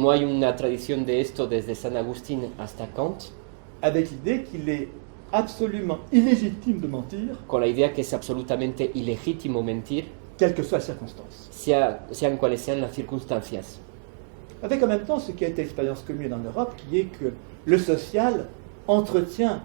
Como hay una tradición de esto desde San Agustín hasta Kant, avec l'idée qu'il est absolument illégitime de mentir, con la idea que es absolutamente ilegítimo mentir, quelles que soient les circonstances. sean cuales sean las circunstancias. Avec en même temps ce qui a été l'expérience commune en Europe, qui est que le social entretient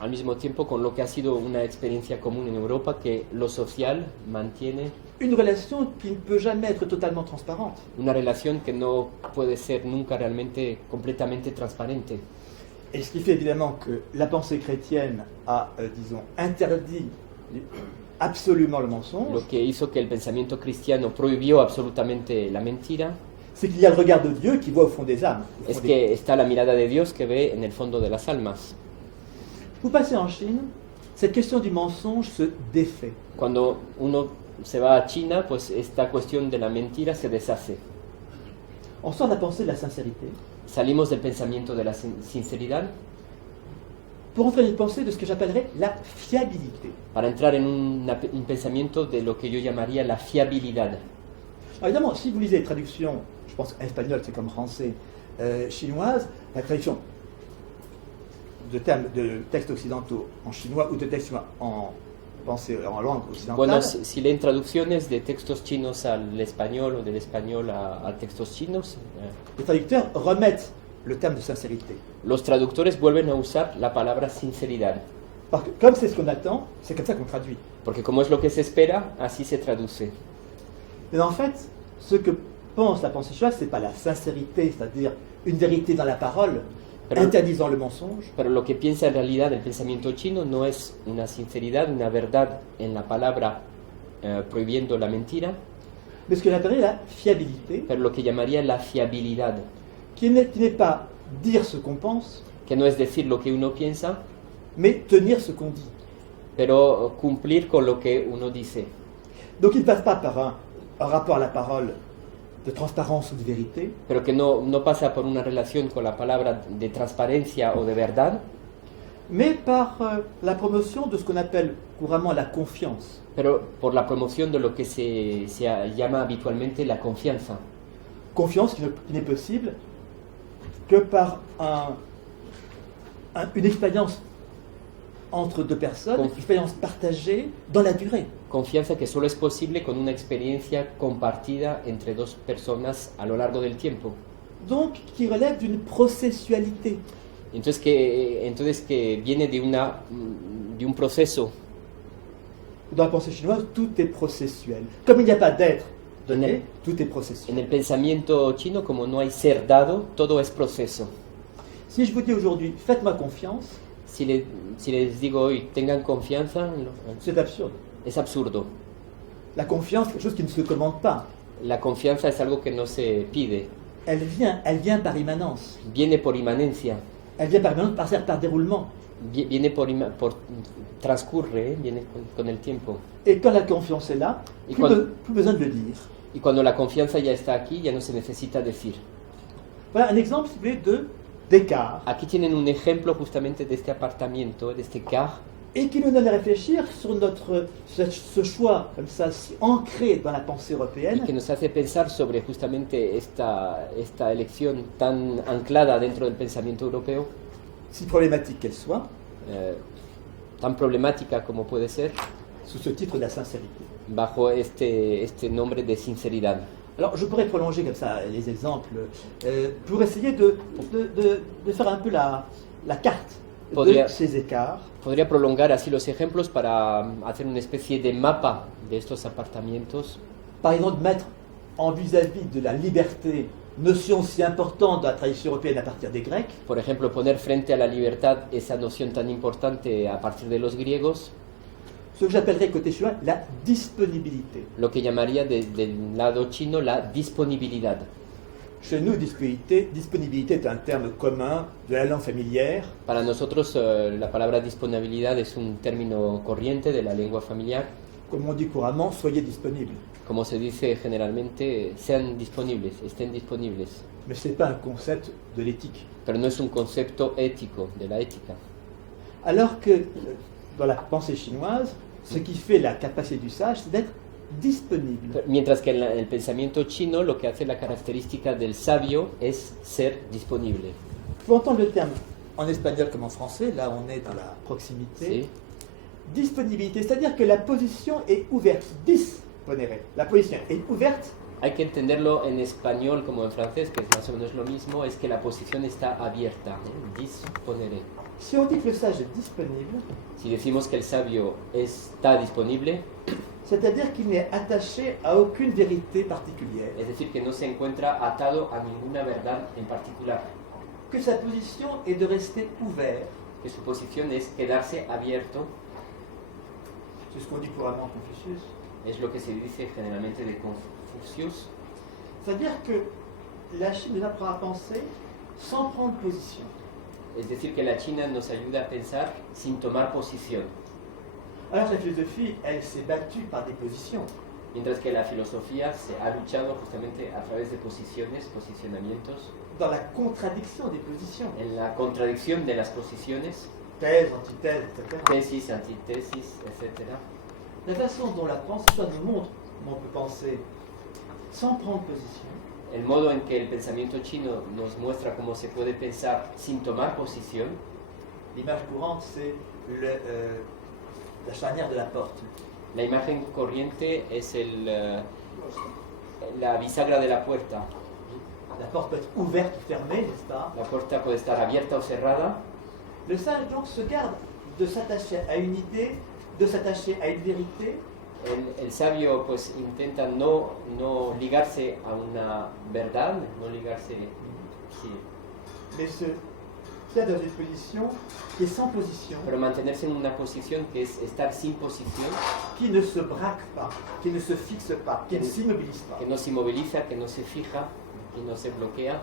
Al mismo tiempo con lo que ha sido una experiencia común en Europa, que lo social mantiene une relation qui ne peut jamais être totalement transparente. una relación que no puede ser nunca realmente completamente transparente. Et ce qui fait évidemment que la pensée chrétienne a, disons, interdit absolument le mensonge, Lo que hizo que el pensamiento cristiano prohibió absolutamente la mentira c'est qu'il y a le regard de Dieu qui voit au fond des âmes. Au fond es des- que está la mirada de Dios que ve en el fondo de las almas. Vous passez en Chine, cette question du mensonge se défait. Cuando uno se va a China, pues esta cuestión de la mentira se deshace. On sort de la pensée de la sincérité Salimos del pensamiento de la sinceridad pour entrer dans une pensée de ce que j'appellerais la fiabilité. para entrar en un pensamiento de lo que yo llamaría la fiabilidad. Alors évidemment, si vous lisez les traductions, je pense espagnol c'est comme français, chinoise, la traduction de termes de textes occidentaux en chinois ou de textes en pensée en langue occidentale, Bueno, si leen traducciones de textos chinos al español o del español a textos chinos, les traducteurs remettent le terme de sincérité. los traductores vuelven a usar la palabra sinceridad, Parce que comme c'est ce qu'on attend, c'est comme ça qu'on traduit. porque como es lo que se espera, así se traduce. Mais en fait, ce que pense la pensée chinoise, c'est pas la sincérité, c'est-à-dire une vérité dans la parole, Pero- interdisant le mensonge, Pero lo que piensa en realidad el pensamiento chino no es una sinceridad, una verdad en la palabra prohibiendo la mentira, mais ce que j'appellerais la fiabilité, pero lo que llamaría la fiabilidad, qui n'est pas dire ce qu'on pense, que no es decir lo que uno piensa, mais tenir ce qu'on dit. pero cumplir con lo que uno dice. Donc il ne passe pas par un rapport à la parole de transparence ou de vérité, Pero que no pasa por una relación con la palabra de transparencia o de verdad, mais par la promotion de ce qu'on appelle couramment la confiance. pero por la promoción de lo que se llama habitualmente la confianza. Confiance qui n'est possible que par une expérience entre deux personnes, une expérience partagée dans la durée. Confianza que solo es posible con una experiencia compartida entre dos personas a lo largo del tiempo. Donc qui relève d'une processualité. Entonces que viene de un proceso. Dans la pensée chinoise, tout est processuel. Comme il n'y a pas d'être donné, tout est En processuel. el pensamiento chino, como no hay ser dado, todo es proceso. Si je vous dis aujourd'hui, faites-moi confiance, Si les digo hoy, tengan confianza, c'est absurde. es absurdo. La confiance, c'est quelque chose qui ne se commande pas. La confianza es algo que no se pide, Elle vient par immanence. viene por inmanencia, Elle vient par immanence, par déroulement. viene transcurre, viene con el tiempo. Et quand la confiance est là, Et plus, quand- plus besoin de le dire. Y cuando la confianza ya está aquí, ya no se necesita decir. Voilà un exemple, si vous voulez, d'écart. Aquí tienen un ejemplo justamente de este apartamiento, de este car, Et qui nous donne à réfléchir sur ce choix, comme ça, si ancré dans la pensée y européenne, que nos hace pensar sobre justamente esta elección tan anclada dentro del pensamiento europeo, si problématique qu'elle soit, tan problemática como puede ser, sous ce titre de la sincérité. bajo este nombre de sinceridad. Alors, je pourrais prolonger comme ça les exemples pour essayer de faire un peu la carte Podría- de ces écarts. Podría prolongar así los ejemplos para hacer una especie de mapa de estos apartamientos. Par exemple, mettre en vis-à-vis de la liberté, notion si importante dans la tradition européenne à partir des Grecs, Por ejemplo, poner frente a la libertad esa noción tan importante a partir de los griegos, ce que j'appellerais côté chinois la disponibilité. lo que llamaría del lado chino la disponibilidad. Chez nous, disponibilité est un terme commun de la langue familière. Para nosotros la palabra disponibilidad es un término corriente de la lengua familiar. Comme on dit couramment, soyez disponibles. Como se dice generalmente, sean disponibles, estén disponibles. Mais ce n'est pas un concept de l'éthique. Pero no es un concepto ético, de la ética. Alors que dans la pensée chinoise, ce qui fait la capacité du sage, c'est d'être disponible. Mientras que en el pensamiento chino lo que hace la característica del sabio es ser disponible. Faut entendre le terme en espagnol comme en français, là on est dans la proximité. ¿Sí? Disponibilité, c'est-à-dire que la position est ouverte. Disponere. La position est ouverte. Hay que entenderlo en español como en francés, que es más o menos lo mismo, es que la posición está abierta. Disponere. Si on dit que le sage est disponible, Si decimos que el sabio está disponible, c'est-à-dire qu'il n'est attaché à aucune vérité particulière, es decir, que no se encuentra atado a ninguna verdad en particular, que sa position est de rester ouvert. que su posición es quedarse abierto, C'est ce qu'on dit couramment Confucius. es lo que se dice generalmente de Confucius. C'est-à-dire que la Chine nous apprend à penser sans prendre position. Es decir, que la China nos ayuda a pensar sin tomar posición, Alors la philosophie, elle s'est battue par des positions. mientras que la filosofía se ha luchado justamente a través de posiciones, posicionamientos, Dans la contradiction des positions. en la contradicción de las posiciones, Thèse, antithèse, etc. tesis, antitesis, etc. La façon dont la pensée soit nous montre comment on peut penser sans prendre position, El modo en que el pensamiento chino nos muestra cómo se puede pensar sin tomar posición, l'image courante, c'est la charnière de la porte. la imagen corriente es la bisagra de la puerta. La porte peut être ouverte ou fermée, n'est-ce pas? La puerta puede estar abierta o cerrada. Le sage donc se garde de s'attacher à une idée, de s'attacher à une vérité, El sabio pues intenta no ligarse a una verdad, no ligarse, sí, mais se tient dans une position qui est sans position, pero mantenerse en una posición que es estar sin posición, qui ne se braque pas, qui ne se fixe pas, qui ne s'immobilise pas. que no se inmoviliza, que no se fija, que no se bloquea,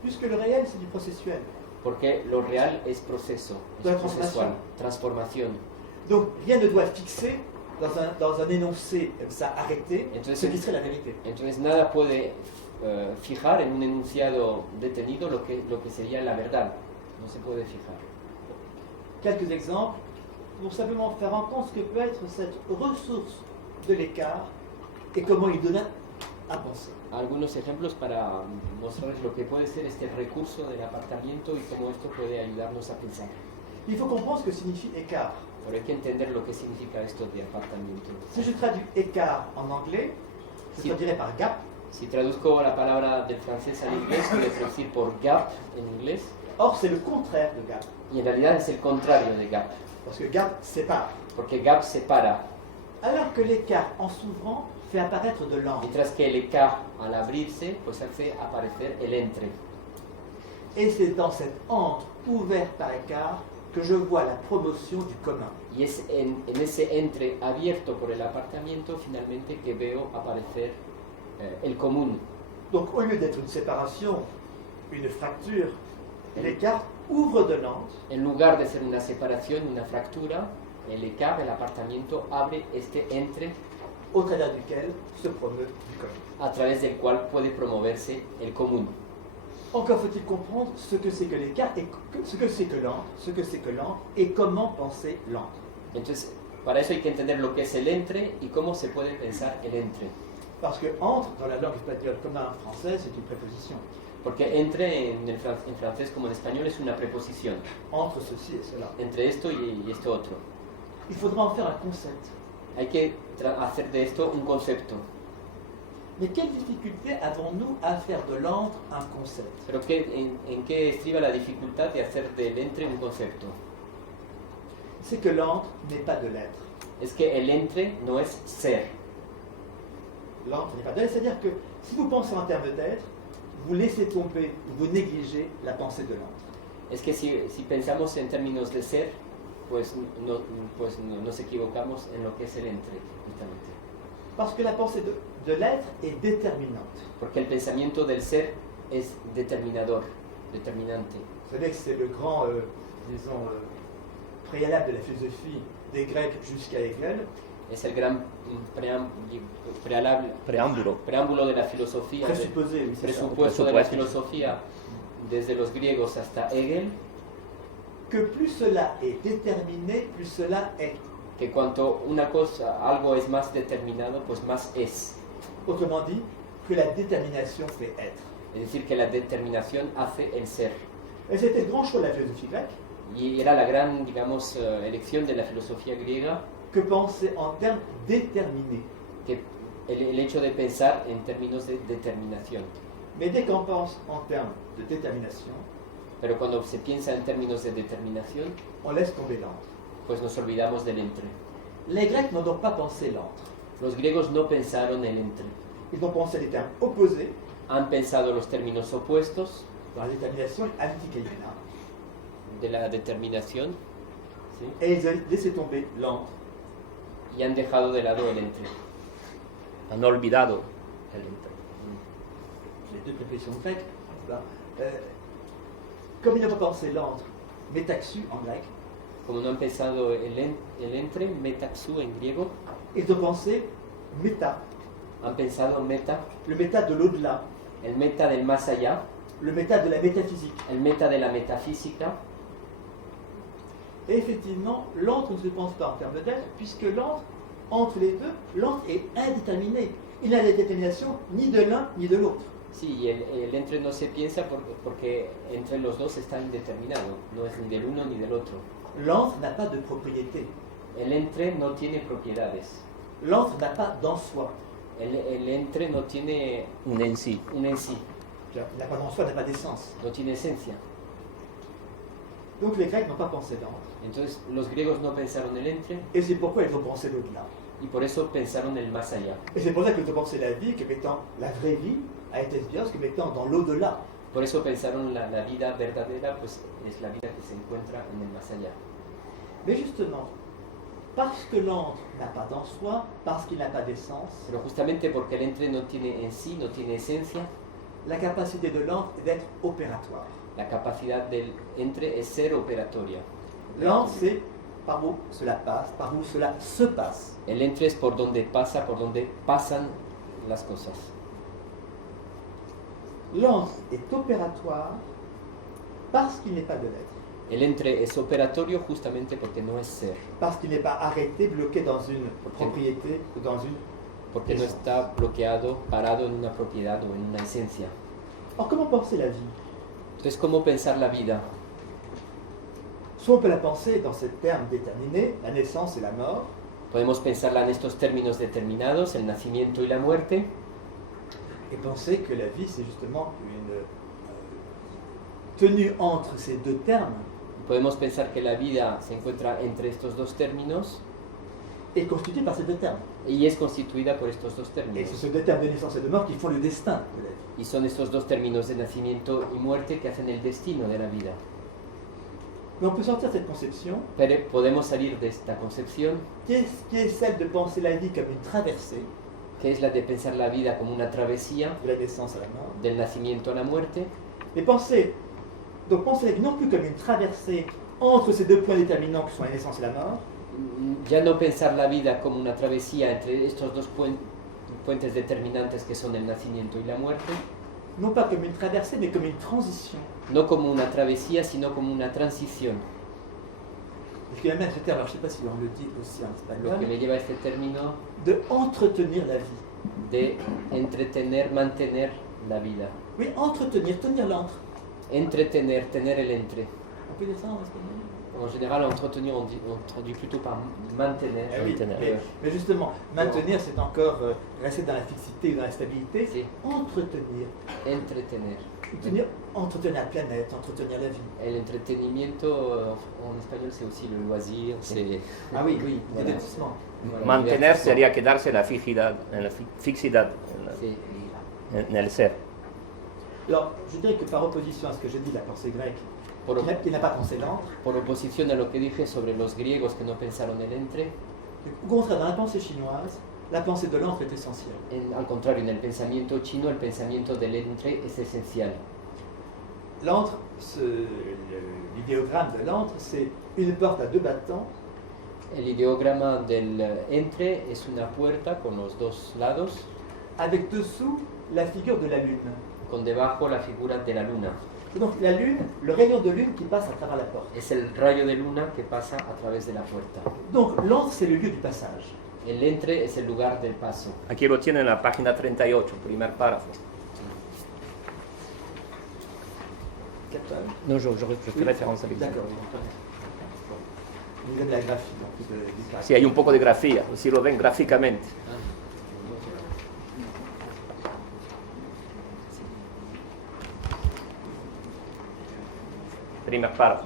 Puisque le réel, c'est du processuel. porque lo real es proceso, La es procesual, transformación. transformación. Donc rien ne doit fixer dans un énoncé comme ça arrêté Entonces, ce qui serait la vérité. Entonces nada puede fijar en un enunciado detenido lo que sería la verdad, no se puede fijar. Quelques exemples pour simplement faire entendre ce que peut être cette ressource de l'écart et comment il donne à penser. Algunos ejemplos para mostrarles lo que puede ser este recurso del apartamiento y cómo esto puede ayudarnos a pensar. Il faut comprendre ce que signifie écart. Pero hay que entender lo que significa esto de apartamiento. Si je traduis écart en anglais, je Si- traduirais par gap. Si traduzco la palabra del francés al inglés, puede traducir por gap en inglés, Or, c'est le contraire de gap. y en realidad es el contrario de gap, Parce que gap sépare. porque gap separa, Alors que l'écart, en s'ouvrant, fait apparaître de l'angle. mientras que el écart al abrirse pues hace aparecer el entre. Et c'est dans cet entre ouvert par écart que je vois la promotion du commun. Y es en ese entre abierto por el apartamiento finalmente que veo aparecer el común. Donc, au lieu d'être une séparation, une fracture, l'écart ouvre de l'angle En lugar de ser una separación, una fractura, el écart, el apartamiento, abre este entre au travers duquel se promeut du commun. a través del cual puede promoverse el común. Encore faut-il comprendre ce que c'est que l'écart, et ce que c'est que l'angle, et comment penser l'angle. Entonces, para eso hay que entender lo que es el entre y cómo se puede pensar el entre. Parce que entre, dans la langue espagnole comme dans la française, c'est une préposition. Porque entre en francés como en español es una preposición. Entre ceci et cela. Entre esto y esto otro. Il faudra en faire un concept. Hay que hacer de esto un concepto. Mais quelle difficulté avons-nous à faire de l'entre un concept? Pero ¿en qué estriba la dificultad de hacer del entre un concepto? C'est que l'entre n'est pas de l'être. Es que el entre no es ser. L'entre n'est pas de l'être, c'est-à-dire que si vous pensez en termes d'être, vous laissez tomber, vous négligez la pensée de l'entre. Es que si pensamos en términos de ser, pues nos equivocamos en lo que es el entre, justamente. Parce que la pensée de l'être est déterminante. Porque el pensamiento del ser es determinador, determinante. Vous savez que c'est le grand, préalable de la philosophie des Grecs jusqu'à Hegel. Es el gran preámbulo de la filosofía, Présupposé, oui, c'est ça. presupuesto de la filosofía desde los griegos hasta Hegel, Que plus cela est déterminé, plus cela est. que cuanto una cosa, algo es más determinado, pues más es. Autrement dit, que la détermination fait être. Es decir, que la determinación hace el ser. Et c'était le grand choix de la philosophie grecque, Y era la gran, digamos, elección de la filosofía griega, que penser en termes déterminés. que el hecho de pensar en términos de determinación. Mais dès qu'on pense en termes de détermination, Pero cuando se piensa en términos de determinación, on laisse tomber l'entre. pues nos olvidamos del entre. Les Grecs n'ont donc pas pensé l'entre. Los griegos no pensaron el entre. Ils ont pensé les termes opposés Han pensado los términos opuestos dans la détermination antikeiana, de la determinación, ¿sí? et ils ont laissé tomber l'entre. Y han dejado de lado el entre. Han olvidado el entre. Les deux prépositions grecques. Voilà. Comme ils n'ont pas pensé l'entre, métaxu en grec, Como no han pensado el entre, metaxu en griego, ils ont pensé méta, han pensado meta, le méta de l'au-delà, el meta del más allá, le méta de la métaphysique. el meta de la metafísica. Et effectivement, l'entre ne se pense pas en termes d'être, puisque l'entre, entre les deux, l'entre est indéterminé. Il n'a de détermination ni de l'un ni de l'autre. Sí, y el entre no se piensa porque entre los dos está indeterminado, no es ni del uno ni del otro. L'entre n'a pas de propriété. El entre no tiene propiedades. L'entre n'a pas d'en soi. El entre no tiene Un en sí. un en sí, Il n'a pas d'en soi, n'a pas d'essence. no tiene esencia. Donc les Grecs n'ont pas pensé l'entre. Entonces los griegos no pensaron el entre Et c'est pourquoi ils ont pensé l'au-delà. y por eso pensaron el más allá. Et c'est pour ça qu'ils ont pensé la vie comme étant la vraie vie, à Bios, comme étant dans l'au-delà. Por eso pensaron la vida verdadera, pues es la vida que se encuentra en el más allá. Mais justement, parce que l'entre n'a pas d'en soi, parce qu'il n'a pas d'essence, Pero justamente porque el entre no tiene en sí, no tiene esencia, la capacité de l'entre est d'être opératoire. la capacidad del entre es ser operatoria. L'entre, c'est par où cela passe, par où cela se passe. El entre es por donde pasan las cosas. L'entre est opératoire parce qu'il n'est pas de l'être, El entre es operatorio justamente porque no es ser, parce qu'il n'est pas arrêté, bloqué dans une propriété ou dans une... porque no está bloqueado, parado en una propiedad o en una esencia. Alors comment penser la vie? Entonces, ¿cómo pensar la vida? Soit on peut la penser dans ces termes déterminés, la naissance et la mort, Podemos pensarla en estos términos determinados, el nacimiento y la muerte, et penser que la vie c'est justement une tenue entre ces deux termes podemos pensar que la vida se encuentra entre estos dos términos et constituée par ces deux termes. y es constituida por estos dos Et términos. c'est ces deux termes de naissance et de mort qui font le destin de la vie. Y son estos dos términos de nacimiento y muerte que hacen el destino de la vida. Mais on peut sortir de cette conception Pero podemos salir de esta concepción, qui est celle de penser la vie comme une traversée que es la de pensar la vida como una travesía de la naissance à la mort, del nacimiento a la muerte, et penser la vie non plus comme une traversée entre ces deux points déterminants qui sont la naissance et la mort, ya no pensar la vida como una travesía entre estos dos puentes determinantes que son el nacimiento y la muerte, non pas comme une traversée mais comme une transition. no como una travesía, sino como una transición. Parce qu'il y a même ce terme, alors je ne sais pas si on le dit aussi en Lo que espagnol, me lleva a este término de entretenir la vie. de entretener, mantener la vida. Oui, entretenir, tenir l'entre. Entretener, tener el entre. On peut dire ça en espagnol? En général, entretenir, on traduit plutôt par mantener. Eh oui, Maintenir. mais justement, maintenir, c'est encore rester dans la fixité ou dans la stabilité. Sí. Entretenir. Entretener. Entretenir la planète, entretenir la vie. El entretenimiento en español c'est aussi le loisir, c'est Ah oui, oui, Voilà. divertissement. Voilà, Mantener divertissement. sería quedarse en la fijidad, Sí. en el ser. Alors, je dirais que par opposition à ce que j'ai dit de la pensée grecque, Por, qui n'a pas pensé l'entre, por oposición a lo que dije sobre los griegos que no pensaron el entre, au contraire, dans la pensée chinoise, la pensée de l'entre est essentielle. al contrario, en el pensamiento chino el pensamiento del entre es esencial. L'entre, l'idéogramme de l'entre, c'est une porte à deux battants El ideograma del entre es una puerta con los dos lados, avec dessous la figure de la lune. con debajo la figura de la luna. C'est donc la lune, le rayon de lune qui passe à travers la porte. Es el rayo de luna que pasa a través de la puerta. Donc l'antre, c'est le lieu du passage. El entre es el lugar del paso. Aquí lo tienen en la página 38, primer párrafo. No, je fais référence à l'exemple. D'accord. Vous avez la graphie, donc, des caractères. Sí, hay un poco de grafía, si lo ven gráficamente. Primer párrafo.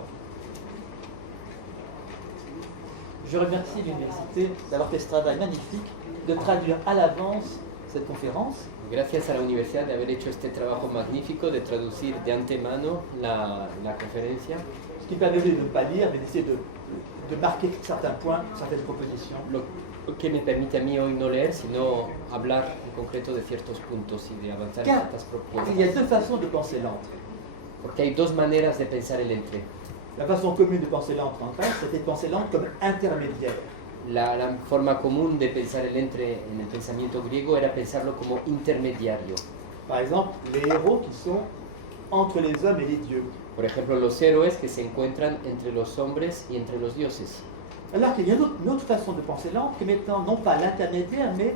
Je remercie l'université d'avoir fait ce travail magnifique de traduire à l'avance cette conférence. Gracias a la universidad de haber hecho este trabajo magnífico de traducir de antemano la conferencia, Ce qui permet de ne pas lire, mais d'essayer de marquer certains points, certaines propositions. lo que me permite a mí hoy no leer, sino hablar en concreto de ciertos puntos y de avanzar en Car ciertas il y a propuestas. deux façons de penser l'antre. Porque hay dos maneras de pensar el entre. La façon commune de penser l'antre en grec, c'était de penser l'antre comme intermédiaire. La forma común de pensar el entre en el pensamiento griego era pensarlo como intermediario. Par exemple, les héros qui sont entre les hommes et les dieux. Por ejemplo, los héroes que se encuentran entre los hombres y entre los dioses. Alors qu'il y a une autre façon de penser l'antre comme étant non pas l'intermédiaire, mais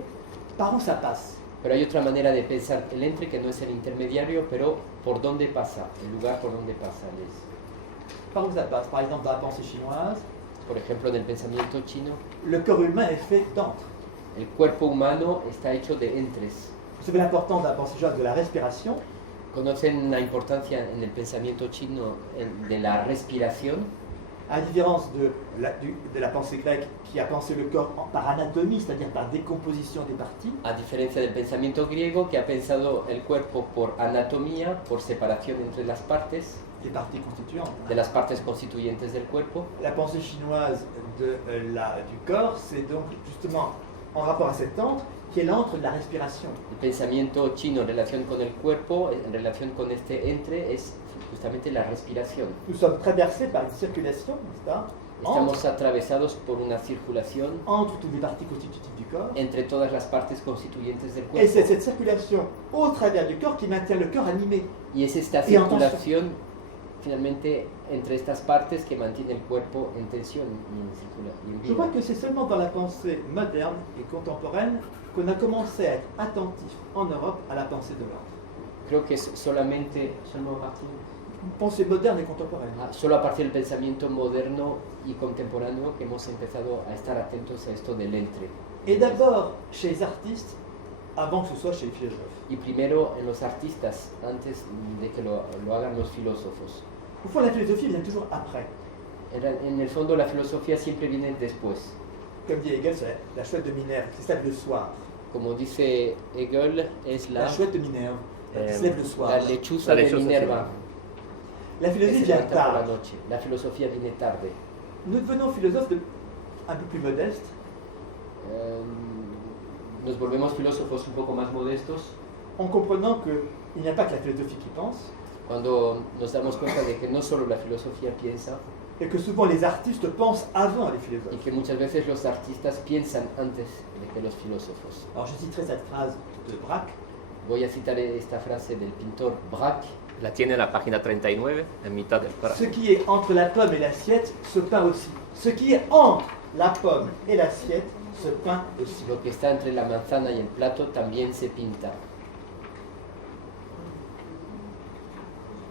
par où ça passe. Pero hay otra manera de pensar el entre que no es el intermediario, pero por dónde pasa, el lugar por donde pasa. Par où ça passe. Par exemple, dans la pensée chinoise, Por ejemplo, en el pensamiento chino, le corps humain est fait d'antre. el cuerpo humano está hecho de entres. Vous savez l'importance dans la pensée chinoise de la respiration. ¿Conocen la importancia en el pensamiento chino de la respiración? À la différence de la pensée grecque qui a pensé le corps par anatomie, c'est-à-dire par décomposition des parties, A diferencia del pensamiento griego que ha pensado el cuerpo por anatomía, por separación entre las partes, des parties constituantes. de las partes constituyentes del cuerpo, La pensée chinoise du corps, c'est donc justement en rapport à cet antre qui est l'antre de la respiration. el pensamiento chino en relación con el cuerpo, en relación con este entre, es justamente la respiración. Nous sommes traversés par une circulation, n'est-ce pas, Estamos atravesados por una circulación entre toutes les parties constitutives du corps. entre todas las partes constituyentes del Et c'est cuerpo. cette circulation au travers du corps qui maintient le corps animé. Y es esta Y en circulación finalmente entre estas partes que mantiene el cuerpo en tensión y en circulación. Je crois que c'est seulement dans la pensée moderne et contemporaine qu'on a commencé à être attentif en Europe à la pensée de l'antre. Creo que es solamente, Une pensée moderne et contemporaine. solo a partir del pensamiento moderno y contemporáneo que hemos empezado a estar atentos a esto del entre. Et d'abord chez les artistes, avant que ce soit chez les philosophes. Y primero en los artistas, antes de que lo hagan los filósofos. Au fond, la philosophie vient toujours après. En el fondo la filosofía siempre viene después. Comme dit Hegel, c'est la chouette de Minerve qui se lève le soir. Como dice Hegel, es La chouette de Minerve qui se lève le soir. la lechuza de Minerva. La que philosophie se vient levanta por la tard. noche. La filosofía viene tarde. Nous devenons philosophes un peu plus modestes, Nos volvemos filósofos un poco más modestos en comprenant qu'il n'y a pas que la philosophie qui pense, cuando nos damos cuenta de que no solo la filosofía piensa et que souvent les artistes pensent avant les y philosophes. que muchas veces los artistas piensan antes de que los filósofos. Alors je citerai cette phrase de Braque. Voy a citar esta frase del pintor Braque. La tiene en la página 39, en mitad del párrafo. Ce qui est entre la pomme et l'assiette se peint aussi. Ce qui est entre la pomme et l'assiette se peint aussi. Lo que está entre la manzana y el plato también se pinta.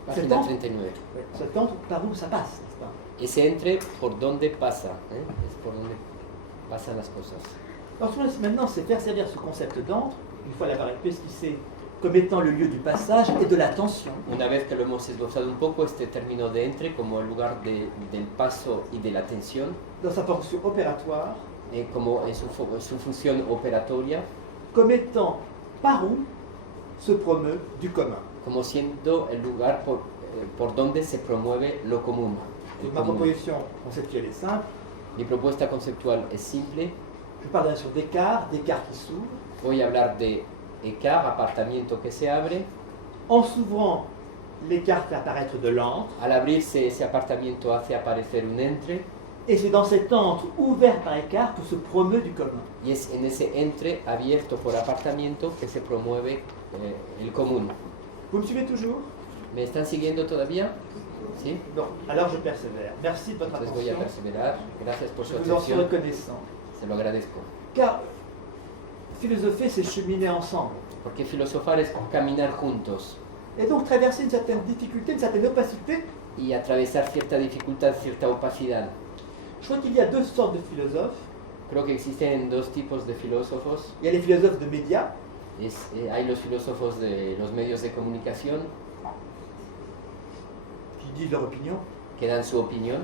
Página Septembre. 39. Cet entre par où ça passe, n'est-ce pas? Ese entre por donde pasa, es por donde pasan las cosas. Alors, maintenant, c'est faire servir ce concept d'antre, une fois l'avoir esquissé, comme étant le lieu du passage et de la tension. Una vez que lo hemos esbozado un poco, este término de entre como el lugar del paso y de la tensión, Dans sa fonction opératoire, como en su función operatoria, comme étant par où se promeut du commun. como siendo el lugar por donde se promueve lo común. el Ma común. proposition conceptuelle est simple. Mi propuesta conceptual es simple. Je parle bien sûr d'écart qui s'ouvre. Voy a hablar de écart, apartamiento que se abre. En s'ouvrant, l'écart fait apparaître de l'antre. Al abrirse ese apartamiento hace aparecer un entre, Et c'est dans cet antre ouvert par écart que se promeut du commun. y es en ese entre abierto por apartamiento que se promueve el común. Vous me suivez toujours? ¿Me están siguiendo todavía? ¿Sí? Bon, alors je persévère. Merci de votre Entonces voy a attention. perseverar. Gracias por su Je vous en suis atención. reconnaissant. Se lo agradezco. Car philosopher, c'est cheminer ensemble. Porque filosofar es caminar juntos Et donc traverser une certaine difficulté, une certaine opacité. y atravesar cierta dificultad, cierta opacidad. Je crois qu'il y a deux sortes de philosophes. Creo que existen dos tipos de filósofos. Il y a les philosophes de médias, Hay los filósofos de los medios de comunicación qui disent leur opinion, que dan su opinión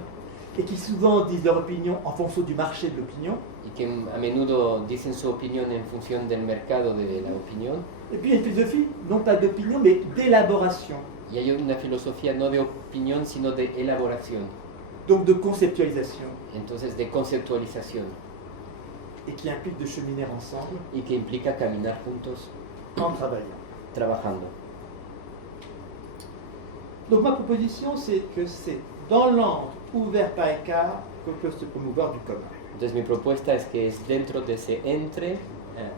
et qui souvent disent leur opinion en fonction du marché de l'opinion. y que a menudo dicen su opinión en función del mercado de la opinión. Et puis il y a une philosophie, non pas d'opinion, mais d'élaboration, Y hay una filosofía no de opinión, sino de elaboración, donc de conceptualisation, entonces de conceptualización, et qui implique de cheminer ensemble y que implica caminar juntos, en travaillant. trabajando. Donc ma proposition, c'est que c'est dans l'antre ouvert par écart que peut se promouvoir du commun. Entonces mi propuesta es que es dentro de ese entre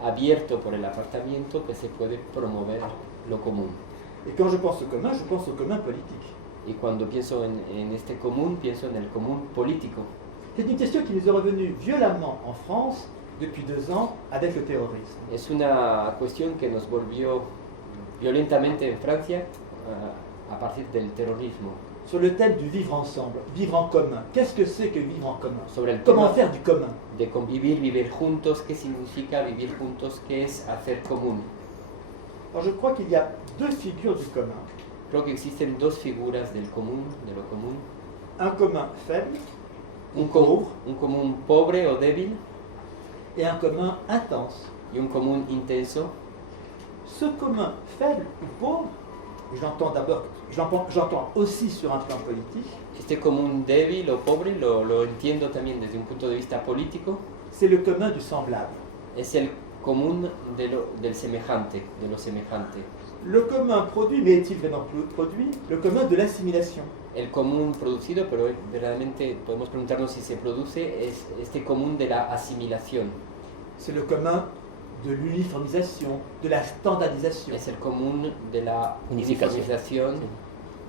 abierto por el apartamiento que se puede promover lo común. Et quand je pense au commun politique. Y cuando pienso en este común, pienso en el común político. C'est une question qui nous est revenue violemment en France depuis 2 ans avec le terrorisme. Es una cuestión que nos volvió violentamente en Francia a partir del terrorismo. Sur le thème du vivre ensemble, vivre en commun. Qu'est-ce que c'est que vivre en commun? Sobre el Comment tema faire du commun? de convivir, vivir juntos, qué significa vivir juntos, qué es hacer común. Alors je crois qu'il y a 2 figures du commun. Creo que existen dos figuras del común, de lo común. Un commun faible Un común pobre o débil et un commun intense. y un común intenso. Ce commun faible ou pauvre, j'entends aussi sur un plan politique, Este común débil o pobre lo entiendo también desde un punto de vista político. c'est le commun du semblable. Es el común del semejante, de lo semejante. Le commun produit, mais est-il vraiment produit? Le commun de l'assimilation. El común producido, pero verdaderamente podemos preguntarnos si se produce, es este común de la asimilación. C'est le commun de l'uniformisation, de la standardisation. Es el común de la Unificación. uniformización,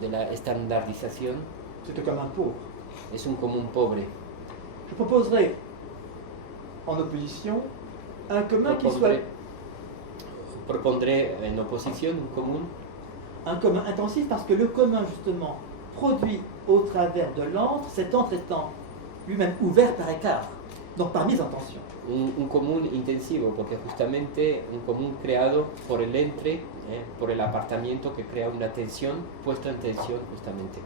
de la estandarización. C'est un commun pauvre. Es un común pobre. Je proposerai en opposition un commun qui soit Propondré en oposición un común, un commun intensif parce que le commun justement produit au travers de l'antre, cet antre étant lui-même ouvert par écart, donc par mise en tension. un común intensivo, porque justamente un común creado por el entre, por el apartamiento que crea una tensión, puesto en tensión justamente.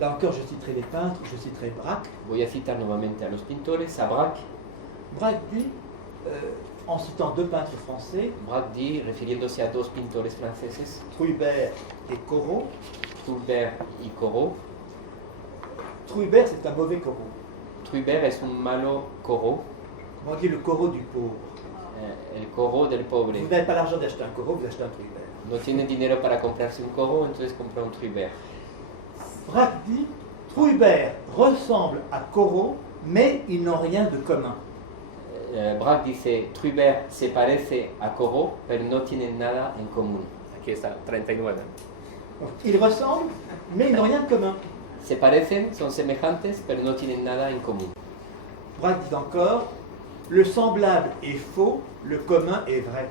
Là encore, je citerai les peintres, je citerai Braque. Voy a citar nuevamente a los pintores, a Braque. Braque dit, en citant 2 peintres français, Braque dit, refiriéndose a dos pintores franceses, Truyber et Corot. Truyber y Corot. Truyber, c'est un mauvais Corot. Truyber es un malo Corot, On dit le Corot du pauvre. el Corot del pobre. Vous n'avez pas l'argent d'acheter un Corot, vous achetez un Truyber. No tiene dinero para comprarse un Corot, entonces compra un Truyber. Braque dit, Truyber ressemble à Corot, mais ils n'ont rien de commun. Braque dice, Truyber se parece a Corot, pero no tienen nada en común. Aquí está, 39. Donc, ils ressemblent, mais ils n'ont rien de commun. Se parecen, son semejantes, pero no tienen nada en común. Braque dit encore, le semblable est faux, le commun est vrai.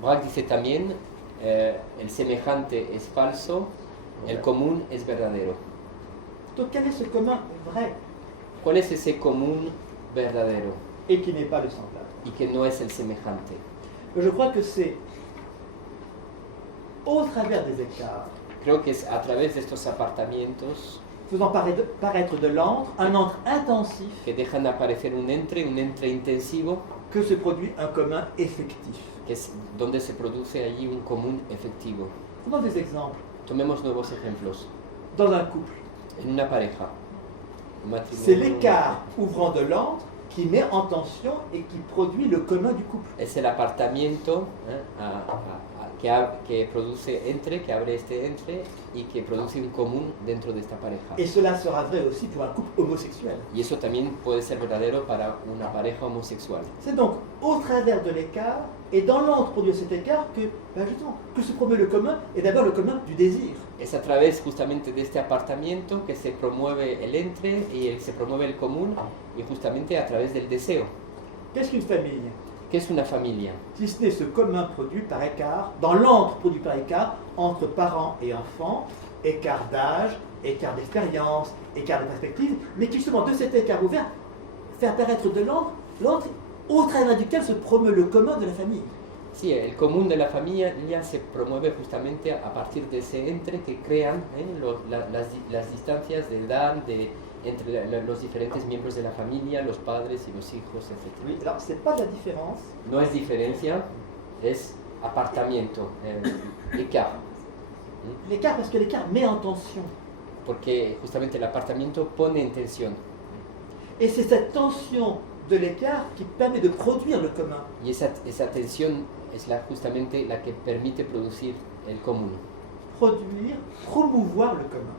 Braque dice también, el semejante es falso, el común es verdadero. Donc quel est ce commun vrai ¿Cuál es ese común verdadero et qui n'est pas le semblable? y que no es el semejante? Je crois que c'est au travers des écarts, Creo que es a través de estos apartamientos faisant paraître de l'antre, un antre intensif, que dejan aparecer un entre intensivo, que se produit un commun effectif. que es donde se produce allí un común efectivo. Prenons des exemples. Tomemos nuevos ejemplos. Dans un couple, En una pareja, un c'est matrimonio, l'écart ouvrant de l'antre qui met en tension et qui produit le commun du couple. es el apartamiento que que produce entre, que abre este entre y que produce un común dentro de esta pareja. Et cela sera vrai aussi pour un couple homosexuel. Y eso también puede ser verdadero para una pareja homosexual. C'est donc au travers de l'écart et dans l'entre-produit de cet écart justement, que se promeut le commun, et d'abord le commun du désir. Es a través justamente de este apartamiento que se promueve el entre y se promueve el común, y justamente a través del deseo. Qu'est-ce qu'une famille? ¿Qué es una familia? Si ce n'est ce commun produit par écart, dans l'entre-produit par écart, entre parents et enfants, écart d'âge, écart d'expérience, écart de perspective, mais qui justement de cet écart ouvert, fait apparaître de l'entre, au travers duquel se promeut le commun de la famille. Sí, el común de la familia se promueve justamente a partir de ese entre que crean las distancias de edad entre los diferentes miembros de la familia, los padres y los hijos, etc. Oui, alors c'est pas de la différence. No es diferencia, es apartamiento, écart. L'écart, parce que l'écart met en tension. Porque justamente el apartamiento pone en tensión. Et c'est cette tension de l'écart qui permet de produire le commun. Y esa tensión es justamente la que permite producir el común. Produire, promouvoir le commun.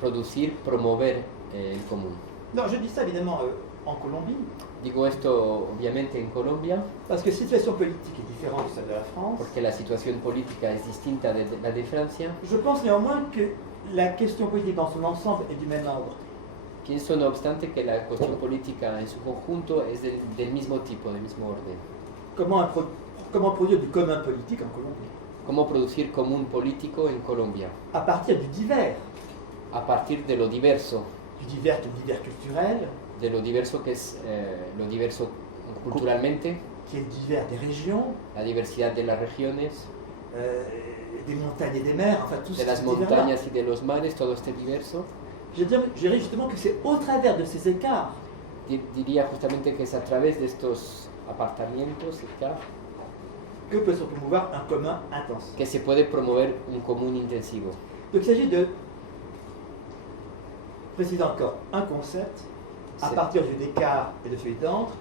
Producir, promover el común. Non, je dis ça évidemment en Colombie, Digo esto obviamente en Colombia, parce que la situation politique est différente de celle de la France. porque la situación política es distinta de la de Francia. Je pense néanmoins que la question politique dans son ensemble est du même ordre. Pienso no obstante que la cuestión política en su conjunto es del mismo tipo, del mismo orden. Comment produire du commun politique en Colombie? ¿Cómo producir común político en Colombia? À partir du divers. A partir de lo diverso, Du divers qui est le divers culturel, de lo diverso que es lo diverso culturalmente, qui est le divers des régions, la diversidad de las regiones, des montagnes et des mers, enfin tout de ce las divers-là. montañas y de los mares, todo este diverso. Je dirais justement que c'est au travers de ces écarts Diría justamente que es a través de estos apartamientos que peut se promouvoir un commun intense. que se puede promover un común intensivo. Donc il s'agit de préciser encore un concept à C'est- partir du écart et de celui d'entre,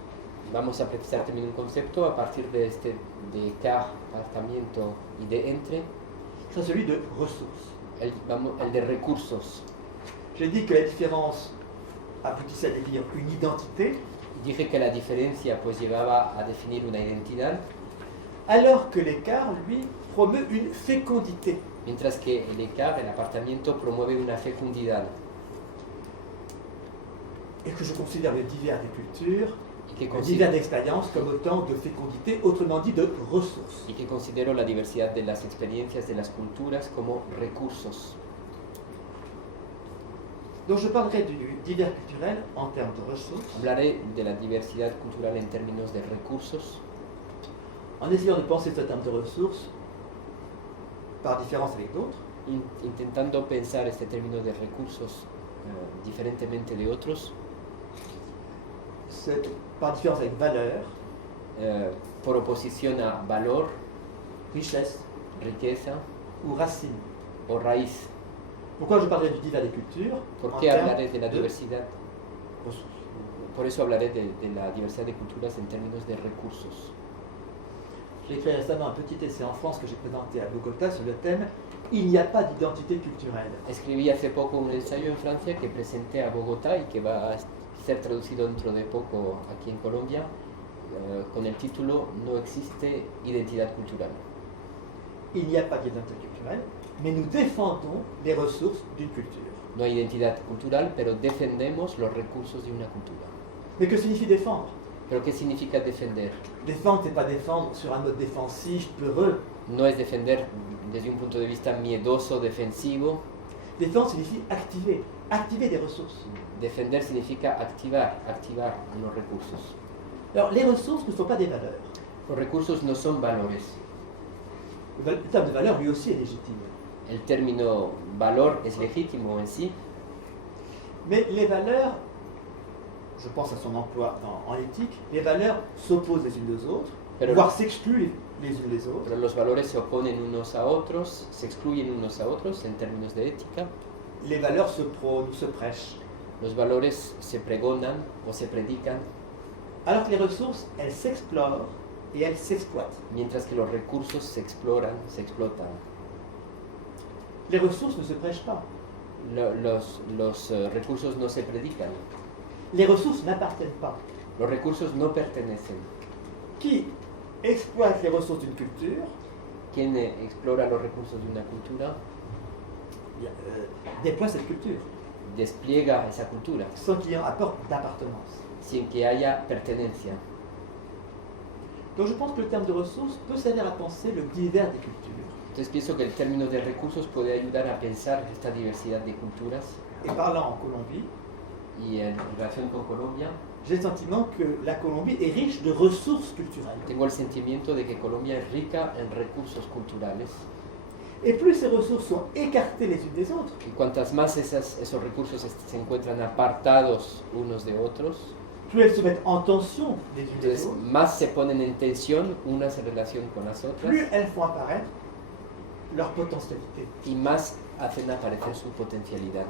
Vamos a precisar también un concepto a partir de écart, apartamiento y de entre, c'est celui de ressources. el de recursos. J'ai dit que la différence aboutissait à définir une identité, Dije que la diferencia pues llevaba a definir una identidad, alors que l'écart, lui, promeut une fécondité. mientras que el écart, el apartamiento, promueve una fecundidad. Et que je considère le divers des cultures, Y que, le divers d'expériences comme autant de fécondité, autrement dit de ressources. y que considero la diversidad de las experiencias, de las culturas, como recursos. Donc je parlerai du divers culturel en termes de ressources, Hablaré de la diversidad cultural en términos de recursos, en essayant de penser ce terme de ressources par différence avec d'autres, intentando pensar este término de recursos diferentemente de otros, par différence avec valeur, por oposición a valor, richesse riqueza ou racine. o raíz. Pourquoi je parlerai du divers des cultures ¿Por en qué termes hablaré de la de diversidad? ressources? Por eso hablaré de la diversidad de culturas en términos de recursos. J'ai écrit récemment un petit essai en France que j'ai présenté à Bogota sur le thème « Il n'y a pas d'identité culturelle ». Escribí hace poco un ensayo en Francia que presenté a Bogotá y que va a ser traducido dentro de poco aquí en Colombia con el título No existe identidad cultural. Il n'y a pas d'identité culturelle, mais nous défendons les ressources d'une culture. No hay identidad cultural, pero defendemos los recursos de una cultura. Mais que signifie défendre? ¿Pero qué significa defender? Défendre, c'est pas défendre sur un mode défensif, peureux. No es defender desde un punto de vista miedoso, defensivo. Défendre signifie activer, activer des ressources. Defender significa activar unos recursos. Alors, les ressources ne sont pas des valeurs. Los recursos no son valores. Le terme de valeur, lui aussi, est légitime. El término valor es legítimo en sí, Mais les valeurs, je pense à son emploi en éthique, les valeurs s'opposent les unes aux autres, Pero- voire s'excluent les unes les autres. pero los valores se oponen unos a otros, se excluyen unos a otros en términos de ética. Les valeurs se prônent, se prêchent. Los valores se pregonan o se predican, Alors que les ressources, elles s'explorent et elles s'exploitent. mientras que los recursos se exploran, se explotan. Les ressources ne se prêchent pas. Los recursos no se predican, Les ressources n'appartiennent pas. los recursos no pertenecen. Qui exploite les ressources d'une culture Quien explora los recursos de una cultura déploie cette culture despliega esa cultura sans qu'il y ait un apport d'appartenance. sin que haya pertenencia. Donc je pense que le terme de ressources peut servir à penser le divers des cultures. Entonces pienso que el término de recursos puede ayudar a pensar esta diversidad de culturas. Et parlant en Colombie, Y en relación con Colombia, j'ai le sentiment que la Colombie est riche de ressources culturelles. tengo el sentimiento de que Colombia es rica en recursos culturales. Et plus ces ressources sont écartées les unes des autres, Y cuantas más esos recursos se encuentran apartados unos de otros, plus elles se mettent en tension les unes des entonces autres, más se ponen en tensión unas en relación con las otras plus elles font apparaître leur potentialité. y más hacen aparecer su potencialidad.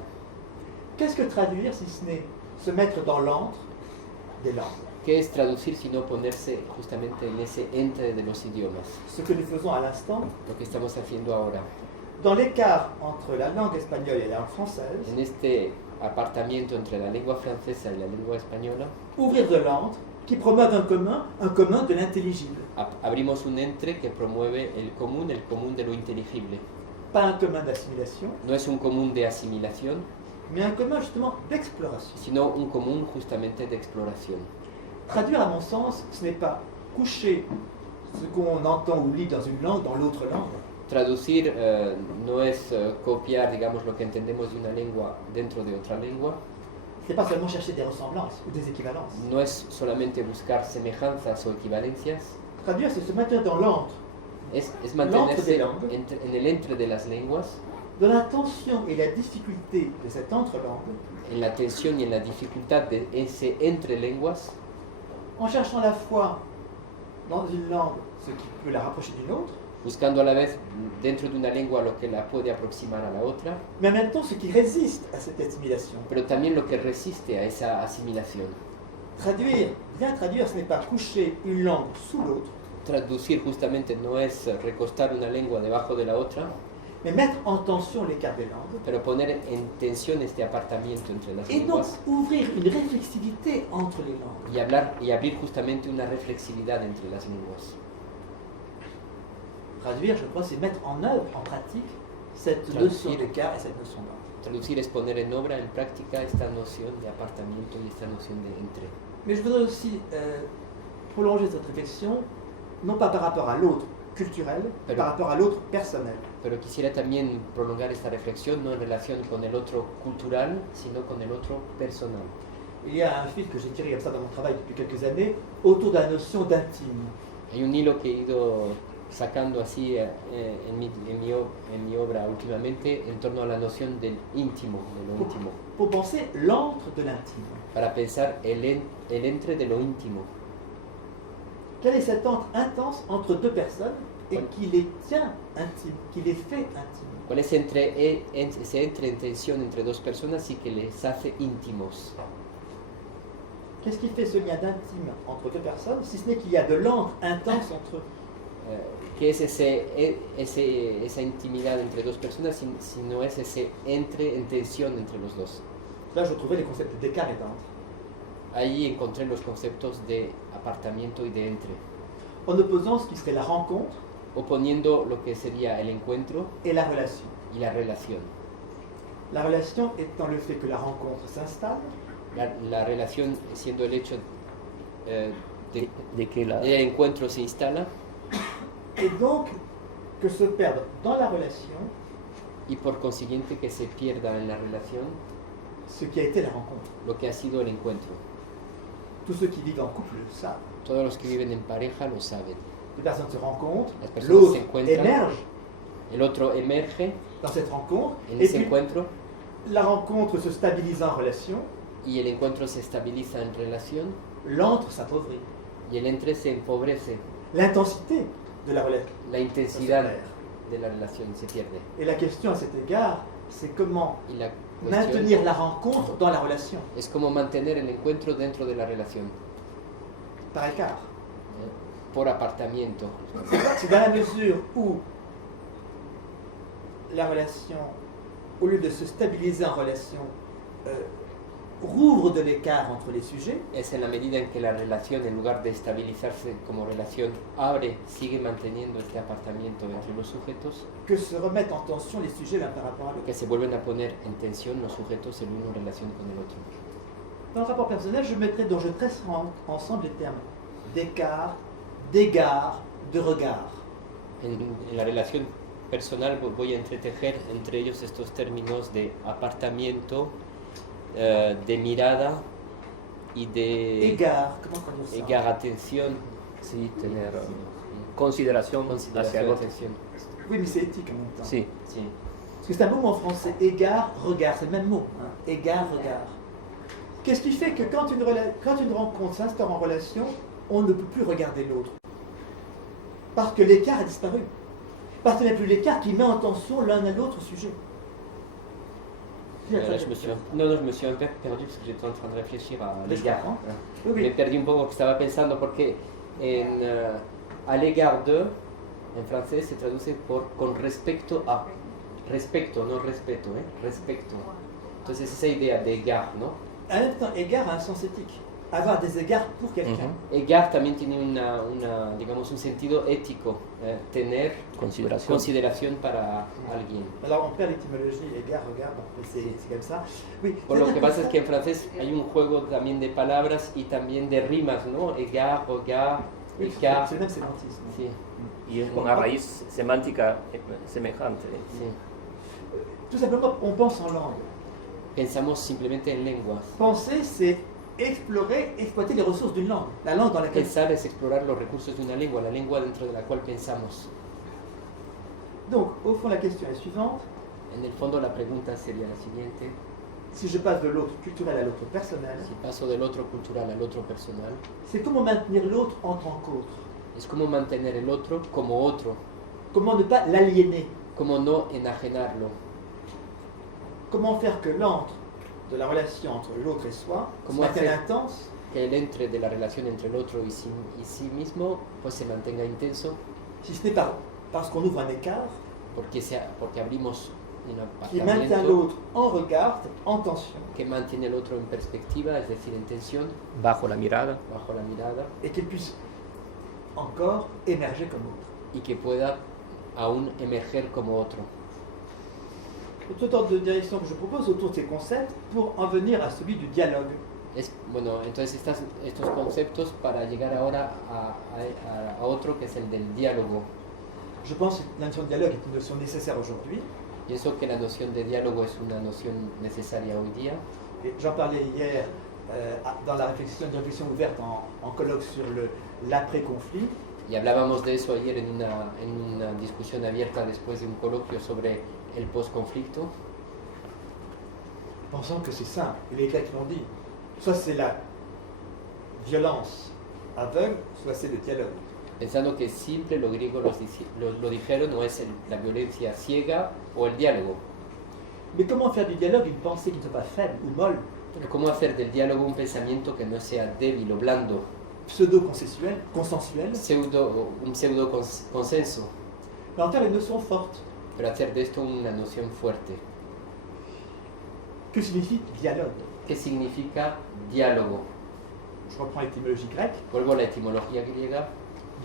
Qu'est-ce que traduire si ce n'est se mettre dans l'antre des langues? ¿Qué es traducir sino ponerse justamente en ese entre de los idiomas? Ce que nous faisons à l'instant, Lo que estamos haciendo ahora. dans l'écart entre la langue espagnole et la langue française, En este apartamiento entre la lengua francesa y la lengua española, ouvrir de l'antre qui promeut un commun de l'intelligible. abrimos un entre que promueve el común de lo inteligible. Pas un commun d'assimilation, No es un común de asimilación, mais un commun justement d'exploration. sino un común justamente de exploración. Traduire, à mon sens, ce n'est pas coucher ce qu'on entend ou lit dans une langue dans l'autre langue. Traducir no es copiar, digamos, lo que entendemos de una lengua dentro de otra lengua. Ce n'est pas seulement chercher des ressemblances ou des équivalences. No es solamente buscar semejanzas o equivalencias. Traduire, c'est se maintenir dans l'antre, Es L'entre mantenerse des langues. en el entre de las lenguas, dans la tension et la difficulté de cette entre-langue, en la tensión y en la dificultad de ese entre lenguas, en cherchant à la fois dans une langue ce qui peut la rapprocher d'une autre, buscando a la vez dentro de una lengua lo que la puede aproximar a la otra, mais en même temps ce qui résiste à cette assimilation. pero también lo que resiste a esa asimilación. Traduire, bien traduire, ce n'est pas coucher une langue sous l'autre, Traducir justamente no es recostar una lengua debajo de la otra, mais mettre en tension l'écart des langues, pero poner en tensión este apartamiento entre las et donc lenguas ouvrir une réflexivité entre les langues. y abrir justamente una reflexividad entre las lenguas. Traduire, je crois, c'est mettre en œuvre, en pratique, cette Traduire. notion d'écart et cette notion d'antre. Traducir es poner en obra, en práctica, esta noción de apartamiento y esta noción de entre. Mais je voudrais aussi prolonger cette réflexion, non pas par rapport à l'autre culturel, mais Pero- par rapport à l'autre personnel. Pero quisiera también prolongar esta reflexión no en relación con el otro cultural, sino con el otro personal. Il y a un fil que j'ai tiré comme ça dans mon travail depuis quelques années, autour de la notion d'intime. Hay un hilo que he ido sacando así en mi obra últimamente en torno a la noción del íntimo, de lo íntimo, Pour penser l'antre de l'intime. para pensar el entre de lo íntimo. Quel est cet antre intense entre deux personnes et Ouais. qui les tient intimes, qui les fait intimes? ¿Cuál es ese entre en tensión entre dos personas y que les hace íntimos? Qu'est-ce qui fait ce lien d'intime entre deux personnes, si ce n'est qu'il y a de l'antre intense entre eux? ¿Qué es esa intimidad entre dos personas si no es ese entre en tensión entre los dos? Là, je trouvais les concepts d'écart et d'antre. Ahí encontré los conceptos de apartamiento y de entre, En opposant ce qui serait la rencontre oponiendo lo que sería el encuentro et la relation. y la relación. La relation étant le fait que la rencontre s'installe, La relación siendo el hecho De que la, el encuentro se instala et donc que se perdre dans la relation y por consiguiente que se pierda en la relación ce qui a été la rencontre. lo que ha sido el encuentro. Tous ceux qui vivent en couple le savent. Todos los que viven en pareja lo saben. Les personnes se rencontrent, Las personas l'autre se encuentran. émerge El otro emerge dans cette rencontre, en et ese puis encuentro la rencontre se stabilise en relation, y el encuentro se estabiliza en relación l'antre s'appauvrit. y el entre se empobrece. L'intensité de la relation La se intensidad perd. de la relación se pierde. Et la question à cet égard, c'est comment Y la cuestión maintenir la rencontre dans la relation, es cómo mantener el encuentro dentro de la relación. par écart. por apartamiento. C'est dans la mesure où la relation, au lieu de se stabiliser en relation, rouvre de l'écart entre les sujets, Es en la medida en que la relación, en lugar de estabilizarse como relación, abre, sigue manteniendo este apartamiento entre los sujetos, que se remettent en tension les sujets l'un par rapport à l'autre. que se vuelven a poner en tensión los sujetos el uno en relación con el otro. Dans le rapport personnel, je tracerai ensemble les termes d'écart, d'égard, de regard. En la relación personal voy a entretejer entre ellos estos términos de apartamiento, de mirada y de Égard, comment on dit ça? égard, atención, Sí, tener consideración hacia el consideración, otro. atención. Oui, mais c'est éthique en même temps. Sí, Sí. Parce que c'est un beau mot en français, égard, regard, c'est le même mot. Hein. Égard, regard. Qu'est-ce qui fait que quand une rencontre s'instaure en relation, on ne peut plus regarder l'autre? Parce que l'écart a disparu. Parce qu'il n'y a plus l'écart qui met en tension l'un à l'autre sujet. Là, je me suis un peu perdu parce que j'étais en train de réfléchir à l'égard. Oui, Me oui. perdí un poco porque estaba pensando porque al égard de, en francés, se traduce por con respecto a. Respecto, no respeto, respecto. Entonces esa idea de égard, ¿no? En même temps, égard a un sens éthique. Avoir des égards pour quelqu'un. Égard también tiene digamos, un sentido ético, tener consideración para alguien. Alors on perd l'étymologie, égard, regard, bon, mais c'est comme ça. Oui. Por lo que pasa es que en francés hay un juego también de palabras y también de rimas, ¿no? Égard, regard, Oui, écart. c'est le même sémantisme. Sí, y es una raíz semántica semejante. sí. Tout simplement, on pense en langue. Pensamos simplemente en lenguas. Penser, c'est explorer, exploiter les ressources d'une langue. La langue dans laquelle... Pensar es explorar los recursos de una lengua, la lengua dentro de la cual pensamos. Donc, au fond, la question est suivante. En el fondo la pregunta sería la siguiente: Si je passe de l'autre culturel à l'autre personnel, si paso del otro cultural al otro personal, c'est comment maintenir l'autre en tant qu'autre. es cómo mantener el otro como otro, Comment ne pas l'aliéner. cómo no enajenarlo, Comment faire que l'entre de la relation entre l'autre et soi se Comment maintienne hacer- intense, que el entre de la relación entre el otro y sí mismo pues se mantenga intenso, si ce n'est pas parce qu'on ouvre un écart porque abrimos un qui maintient apartamento l'autre en regard, en tension, que mantiene el otro en perspectiva, es decir, en tensión, Bajo la mirada. bajo la mirada, et qu'il puisse encore émerger comme autre. y que pueda aún emerger como otro. Tout ordre de direction que je propose autour de ces concepts pour en venir à celui du dialogue. Bueno, entonces estos conceptos para llegar ahora a otro que es el del diálogo. Je pense que la notion de dialogue est une notion nécessaire aujourd'hui. Pienso que la noción de diálogo es una noción necesaria hoy día. Et j'en parlais hier dans la réflexion, une réflexion ouverte en colloque sur l'après-conflit. Y hablábamos de eso ayer en una discusión abierta después de un coloquio sobre el post-conflicto. Pensons que c'est simple, et les Grecs l'ont dit. Soit c'est la violence aveugle, soit c'est le dialogue. Pensando que es simple, los griegos lo dijeron, no es la violencia ciega o el diálogo. Mais comment faire du dialogue une pensée qui ne soit pas faible ou molle, Pero ¿cómo hacer del diálogo un pensamiento que no sea débil o blando, pseudo-consensuelle, un pseudo consenso, mais en faire une notion forte? pero hacer de esto una noción fuerte? Que signifie dialogue? ¿Qué significa diálogo? Je reprends l'étymologie grecque. Vuelvo a la etimología griega,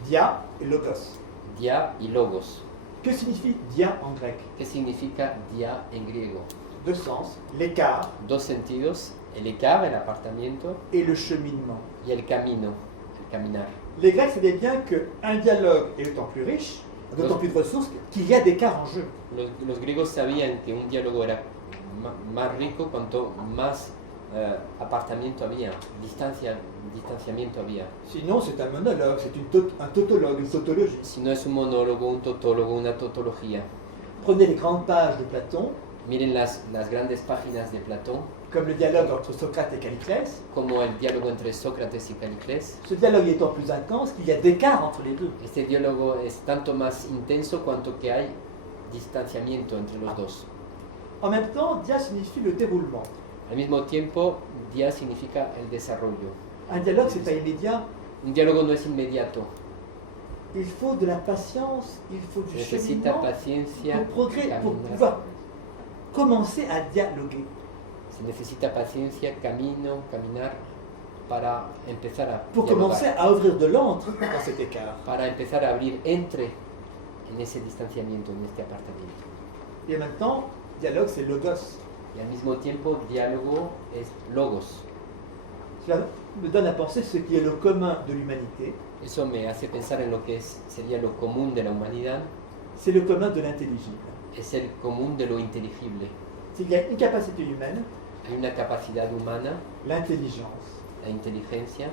Dia et logos. dia y logos. Que signifie dia en grec? ¿Qué significa dia en griego? Deux sens, l'écart Dos sentidos, el écart, el apartamiento, et le cheminement. y el camino, el caminar. Les Grecs savaient bien qu'un dialogue est d'autant plus riche, d'autant plus de ressources, qu'il y a d'écart en jeu. Los griegos sabían que un diálogo era más rico cuanto más apartamiento había, distanciamiento había. Sinon, c'est un monologue, c'est un tautologue, une tautologie. Si no es un monólogo, un tautólogo, una tautología. Prenez les grandes pages de Platon, Miren las grandes páginas de Platón, comme le dialogue entre Socrate et Calliclès. como el diálogo entre Sócrates y Calliclés. Ce dialogue est d'autant plus intense qu'il y a d'écart entre les deux. Este diálogo es tanto más intenso cuanto que hay distanciamiento entre los dos. En même temps, dia signifie le déroulement. Al mismo tiempo, dia significa el desarrollo. Un dialogue, c'est pas immédiat. Un diálogo no es inmediato. il faut de la patience, il faut du Necesita cheminement paciencia, pour progrès, pour caminar. pouvoir commencer à dialoguer. Se necesita paciencia, camino, caminar para empezar a Pour dialogar, commencer à ouvrir de l'antre dans cet écart. para empezar a abrir entre en ese distanciamiento, en este apartamiento. Et en même temps, dialogue, c'est logos. Y al mismo tiempo, diálogo es logos. Cela me donne à penser ce qui est le commun de l'humanité, Eso me hace pensar en lo que sería lo común de la humanidad, c'est le commun de l'intelligible. es el común de lo inteligible. C'est qu'il y a une capacité humaine, Hay una capacidad humana, l'intelligence, la inteligencia,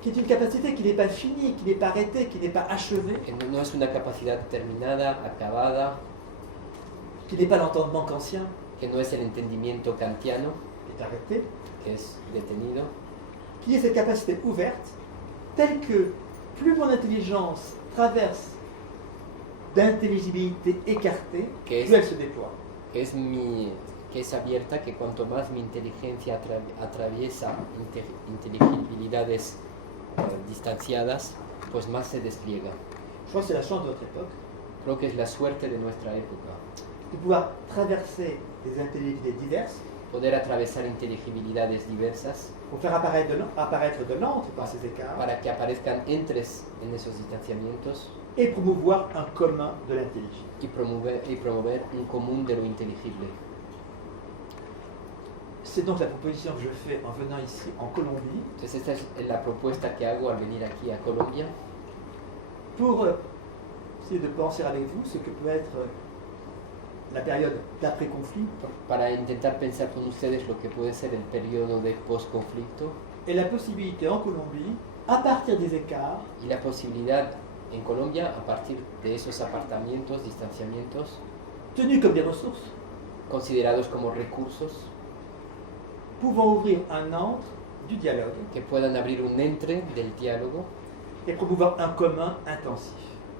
qui est une capacité qui n'est pas finie, qui n'est pas arrêtée, qui n'est pas achevée, que no es una capacidad terminada, acabada, qui n'est pas l'entendement kantien, que no es el entendimiento kantiano, qui est arrêté, que es detenido, qui est cette capacité ouverte, telle que plus mon intelligence traverse d'intelligibilité écartée, Que plus elle se déploie. que es abierta, que cuanto más mi inteligencia atraviesa inteligibilidades distanciadas, pues más se despliega. Je crois que c'est la chance de notre époque, Creo que es la suerte de nuestra época, de pouvoir traverser des intelligibilités diverses poder atravesar inteligibilidades diversas pour faire apparaître de l'antre dans ces écarts para que aparezcan entres en esos distanciamientos et promouvoir un commun de l'intelligible. y promover un común de lo inteligible. C'est donc la proposition que je fais en venant ici en Colombie Entonces esta es la propuesta que hago al venir aquí a Colombia pour essayer de penser avec vous ce que peut être la période d'après-conflit para intentar pensar con ustedes lo que puede ser el periodo de post-conflicto et la possibilité en Colombie, à partir des écarts, y la posibilidad en Colombia, a partir de esos apartamientos, distanciamientos, tenus comme des ressources, considerados como recursos, pouvant ouvrir un antre du dialogue que puedan abrir un entre del diálogo et promouvoir un commun intensif.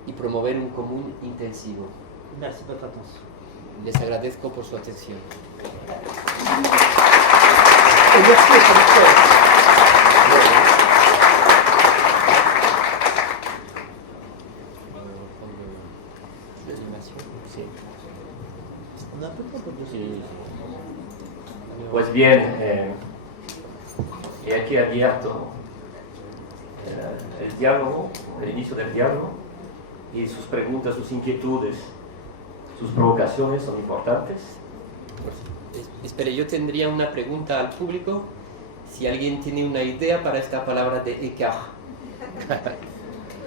y promover un común intensivo. Merci de votre attention. Les agradezco por su atención. Et merci aux traducteurs. Sí. On a un peu de temps pour dire ça. Sí. Pues bien, he aquí abierto el diálogo, el inicio del diálogo, y sus preguntas, sus inquietudes, sus provocaciones son importantes. Espere, yo tendría una pregunta al público. Si alguien tiene una idea para esta palabra de écart.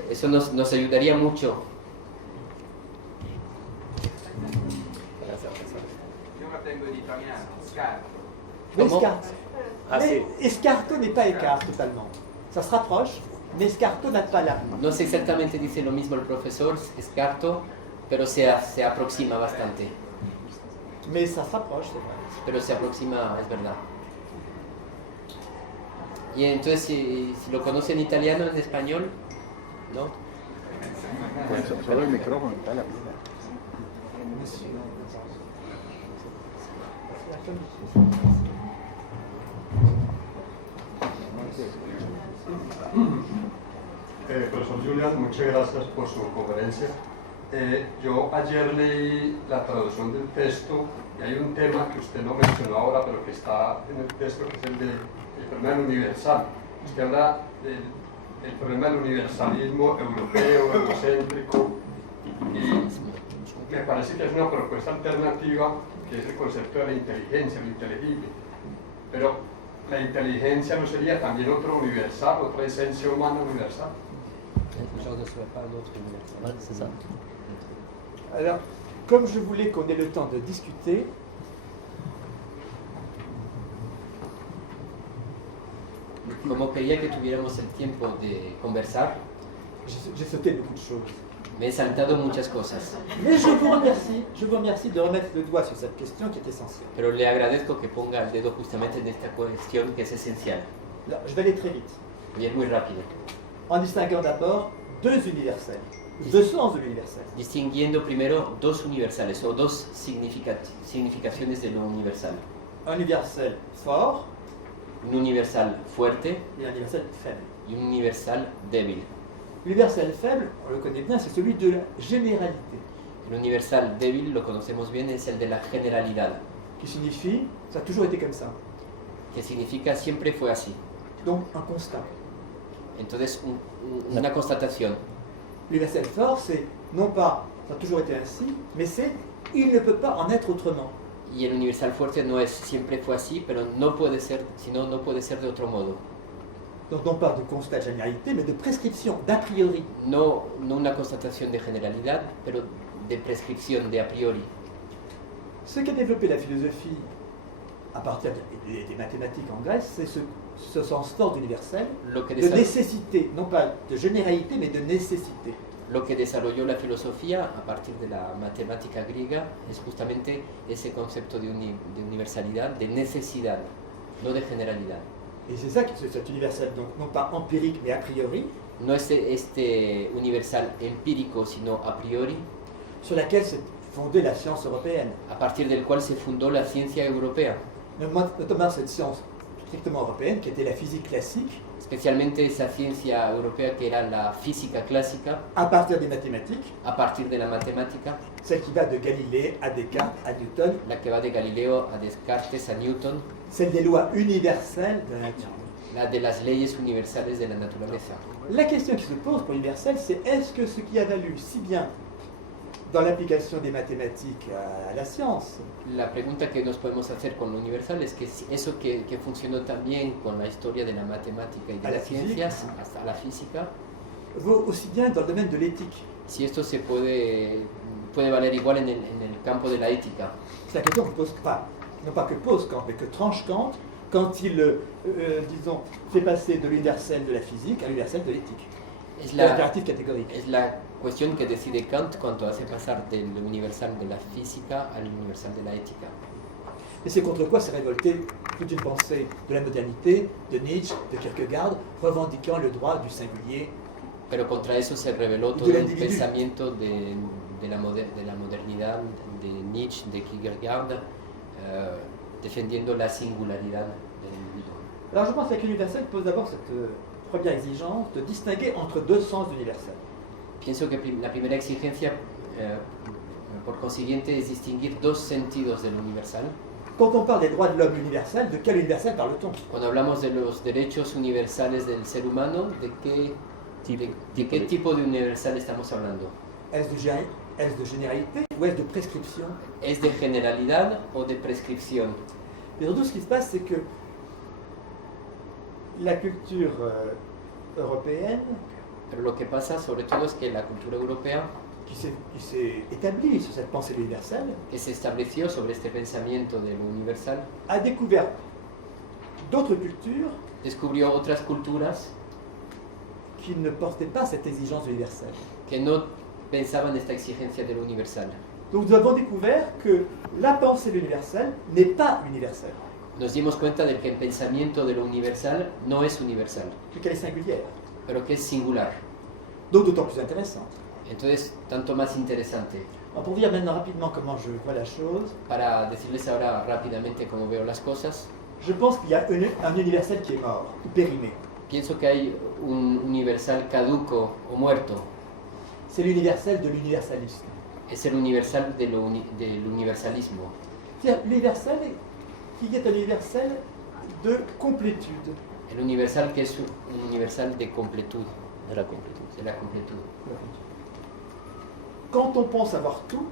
Eso nos ayudaría mucho. Yo la tengo en italiano, scarto. ¿Cómo? Escarto. Ah, Mais sí. escarto n'est pas écart totalement. Ça se rapproche, mais escarto n'a pas la. No sé exactamente dice lo mismo el profesor, Escarto, pero se aproxima bastante. Mais ça se rapproche, c'est vrai. Pero se aproxima, es verdad. Y entonces, si lo conoce en italiano, en español, ¿no? Solo el micrófono está en la pila. Profesor Julián, muchas gracias por su conferencia. Yo ayer leí la traducción del texto y hay un tema que usted no mencionó ahora, pero que está en el texto, que es el del problema del universal. Usted habla del problema del universalismo europeo, eurocéntrico, y me parece que es una propuesta alternativa, que es el concepto de la inteligencia, lo inteligible. Pero la inteligencia no sería también otro universal, otra esencia humana universal. Vale, c'est ça. Alors, comme je voulais qu'on ait le temps de discuter, Como quería que tuviéramos el tiempo de conversar, j'ai sauté beaucoup de choses. me he saltado muchas cosas. Mais je vous remercie de remettre le doigt sur cette question qui est essentielle. Pero le agradezco que ponga el dedo justamente en esta cuestión que es esencial. Alors, je vais aller très vite, Y es muy rápido. en distinguant d'abord deux universels, deux sens de l'universel. Distinguiendo primero dos universales o dos significaciones de lo universal. Un universel fort Un universal fuerte et un universel faible. y un universal débil. L'universel faible, on le connaît bien, c'est celui de la généralité, El universal débil, lo conocemos bien, es el de la generalidad, qui signifie ça a toujours été comme ça. que significa siempre fue así. Donc un constat. Entonces, una constatación. L'universel fort, c'est non pas ça a toujours été ainsi, mais c'est il ne peut pas en être autrement. Y el universal fuerte no es siempre fue así, pero no puede ser, sino no puede ser de otro modo. Donc non pas de constat de généralité, mais de prescription, d'a priori. No una constatación de generalidad, pero de prescripción, de a priori. Ce qu'a développé la philosophie à partir des mathématiques en Grèce, c'est ce sens fort d'universel, Lo que, de nécessité, non pas de généralité, mais de nécessité. lo que desarrolló la filosofía a partir de la matemática griega es justamente ese concepto de universalidad, de necesidad, no de generalidad. Et c'est ça, cet universel, donc non pas empirique, mais a priori, No es este universal empírico, sino a priori, sur laquelle s'est fondée la science européenne. a partir del cual se fundó la ciencia europea, Notamment cette science strictement européenne, qui était la physique classique, especialmente esa ciencia europea que era la física clásica, à partir des mathématiques, a partir de la matemática, celle qui va de Galilée à Descartes à Newton, la que va de Galileo a Descartes a Newton, celle des lois universelles de la nature. la de las leyes universales de la naturaleza. La question qui se pose pour l'universel, c'est est-ce que ce qui a valu si bien dans l'application des mathématiques à la science, La pregunta que nos podemos hacer con lo universal es que si eso que funcionó también con la historia de la matemática y de A la las ciencias hasta la física, vaut aussi bien dans le domaine de l'éthique. si esto se puede valer igual en el campo de la ética. C'est la question que pose pas, non pas que pose Kant, mais que tranche Kant quand il, disons, fait passer de l'universel de la physique à l'universel de l'éthique. Es C'est la, l'impératif catégorique. es la cuestión que decide Kant cuando hace pasar del universal de la física al universal de la ética. Et c'est contre quoi s'est révoltée toute une pensée de la modernité, de Nietzsche, de Kierkegaard, revendiquant le droit du singulier. Pero contra eso se reveló Y todo del un individu. pensamiento de la modernidad, de Nietzsche, de Kierkegaard, defendiendo la singularidad del individuo. Alors je pense que l'universel pose d'abord cette première exigence de distinguer entre deux sens d'universel. Pienso que la primera exigencia, por consiguiente, es distinguir dos sentidos del universal. Quand on parle des droits de l'homme universel, de quel universel parle-t-on? Cuando hablamos de los derechos universales del ser humano, ¿de qué tipo de universal estamos hablando? Est-ce de généralité ou est-ce de prescription? ¿Es de generalidad o de prescripción? Et surtout, ce qui se passe, c'est que la culture européenne, Pero lo que pasa sobre todo es que la cultura europea, qui s'est établie sur cette pensée universelle, que se estableció sobre este pensamiento de lo universal, a découvert d'autres cultures descubrió otras culturas qui ne portaient pas cette exigence universelle. que no pensaban esta exigencia de lo universal. Donc nous avons découvert que la pensée de l'universel n'est pas universelle, Nos dimos cuenta de que el pensamiento de lo universal no es universal, mais qu'elle est singulière. pero que es singular. Donc d'autant plus intéressante. Entonces, tanto más interesante. Alors, pour vous dire maintenant rapidement comment je vois la chose, Para decirles ahora rápidamente cómo veo las cosas, je pense qu'il y a un universel qui est mort, ou périmé. pienso que hay un universal caduco o muerto. C'est l'universel de l'universalisme. Es el universal del universalismo. C'est-à-dire l'universel qui est un universel de complétude. El universal que es un universal de completud. De la completud. Quand on pense avoir tout,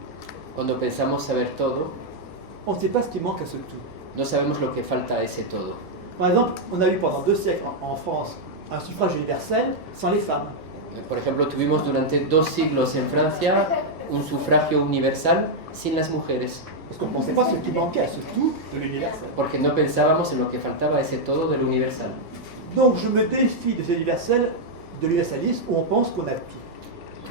Cuando pensamos saber todo, on ne sait pas ce qui manque à ce tout. no sabemos lo que falta a ese todo. Par exemple, on a eu pendant 2 siècles en France un suffrage universel sans les femmes. Por ejemplo, tuvimos durante 2 siglos en Francia un sufragio universal sin las mujeres, Parce qu'on ne pensait pas ce qui manquait à ce tout de l'universel. porque no pensábamos en lo que faltaba a ese todo del universal. Donc je me défie de cet universel, de l'universalisme où on pense qu'on a tout.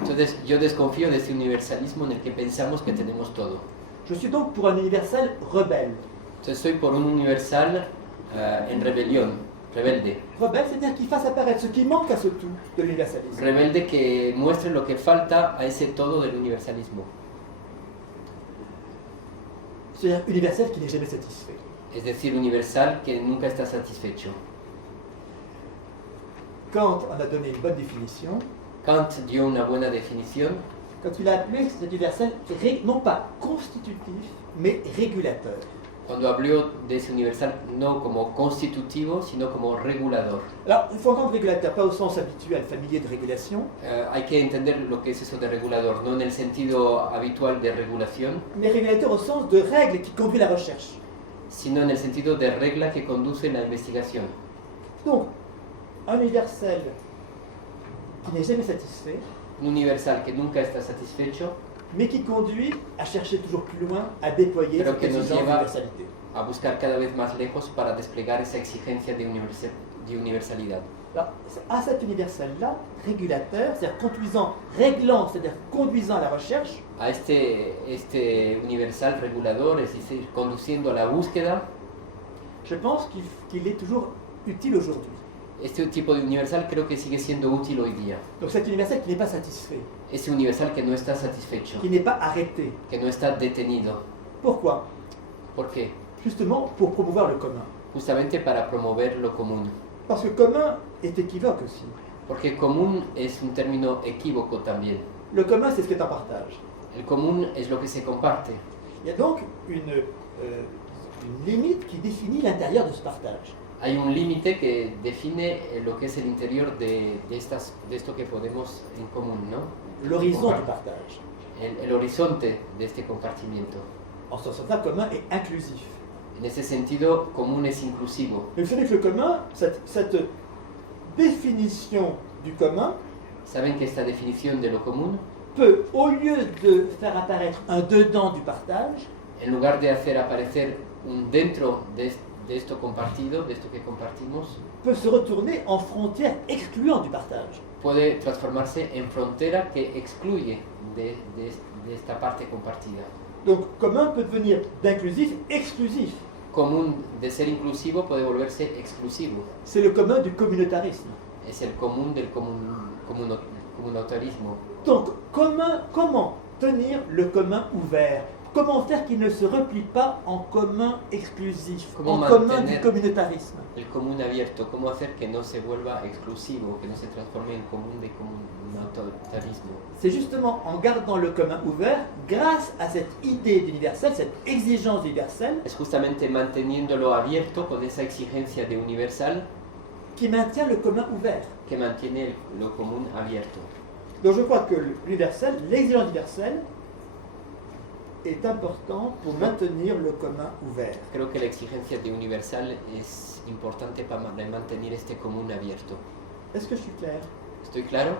Entonces yo desconfío de ese universalismo en el que pensamos que tenemos todo. Je suis donc pour un universel rebelle. Entonces soy por un universal en rebelión, rebelde. Rebelle, c'est-à-dire qu'il fasse apparaître ce qui manque à ce tout de l'universalisme. Rebelde que muestre lo que falta a ese todo del universalismo. C'est-à-dire universel qui n'est jamais satisfait. Es decir, universal que nunca está satisfecho. Kant en a donné une bonne définition. Kant dio una buena definición quand il a appelé cet universel non pas constitutif, mais régulateur. cuando habló de ese universal no como constitutivo, sino como regulador. Alors, il faut entendre régulateur, pas au sens habituel, familier de régulation, Hay que entender lo que es eso de regulador, no en el sentido habitual de regulación, mais régulateur au sens de règle qui conduit la recherche. sino en el sentido de regla que conduce la investigación. Donc, un universel qui n'est jamais satisfait, Un universal que nunca está satisfecho, mais qui conduit à chercher toujours plus loin, à déployer Pero cette que nos exigence lleva- d'universalité. a buscar cada vez más lejos para desplegar esa exigencia de universalidad. Alors, à cet universel-là, régulateur, c'est-à-dire réglant, c'est-à-dire conduisant à la recherche, A este universal regulador, es decir, conduciendo a la búsqueda, je pense qu'il est toujours utile aujourd'hui. este tipo de universal creo que sigue siendo útil hoy día. Donc cet universel qui n'est pas satisfait, Ese universal que no está satisfecho, qui n'est pas arrêté. que no está detenido. Pourquoi? ¿Por qué? Justement pour promouvoir le commun. Justamente para promover lo común. Parce que commun est équivoque aussi. Porque común es un término equívoco también. Le commun, c'est ce qui est en partage. El común es lo que se comparte. Il y a donc une limite qui définit l'intérieur de ce partage. Hay un límite que define lo que es el interior de esto que podemos en común, ¿no? L'horizon du partage. El horizonte de este compartimiento. En ce sens-là, commun est inclusif. En ese sentido, común es inclusivo. Mais vous savez que le commun, cette définition du commun, ¿Saben que esta definición de lo común, peut, au lieu de faire apparaître un dedans du partage, en lugar de hacer aparecer un dentro de esto compartido, de esto que compartimos, peut se retourner en frontière excluant du partage. puede transformarse en frontera que excluye de esta parte compartida? Donc commun peut devenir d'inclusif exclusif. Común de ser inclusivo puede volverse exclusivo. C'est le commun du communautarisme. Es el común del communautarismo. Donc comment tenir le commun ouvert? Comment faire qu'il ne se replie pas en commun exclusif, Comment en commun mantener- du communautarisme? El común abierto, ¿cómo hacer que no se vuelva exclusivo, que no se transforme en común de communautarismo? C'est justement en gardant le commun ouvert, grâce à cette idée d'universel, cette exigence universelle, Es justamente manteniéndolo abierto con esa exigencia de universal qui maintient le commun ouvert. que mantiene lo común abierto. Donc je crois que l'universel, l'exigence universelle, est importante pour maintenir le commun ouvert. Creo que la exigencia de universal es importante para mantener este común abierto. Est-ce que je suis clair? ¿Estoy claro?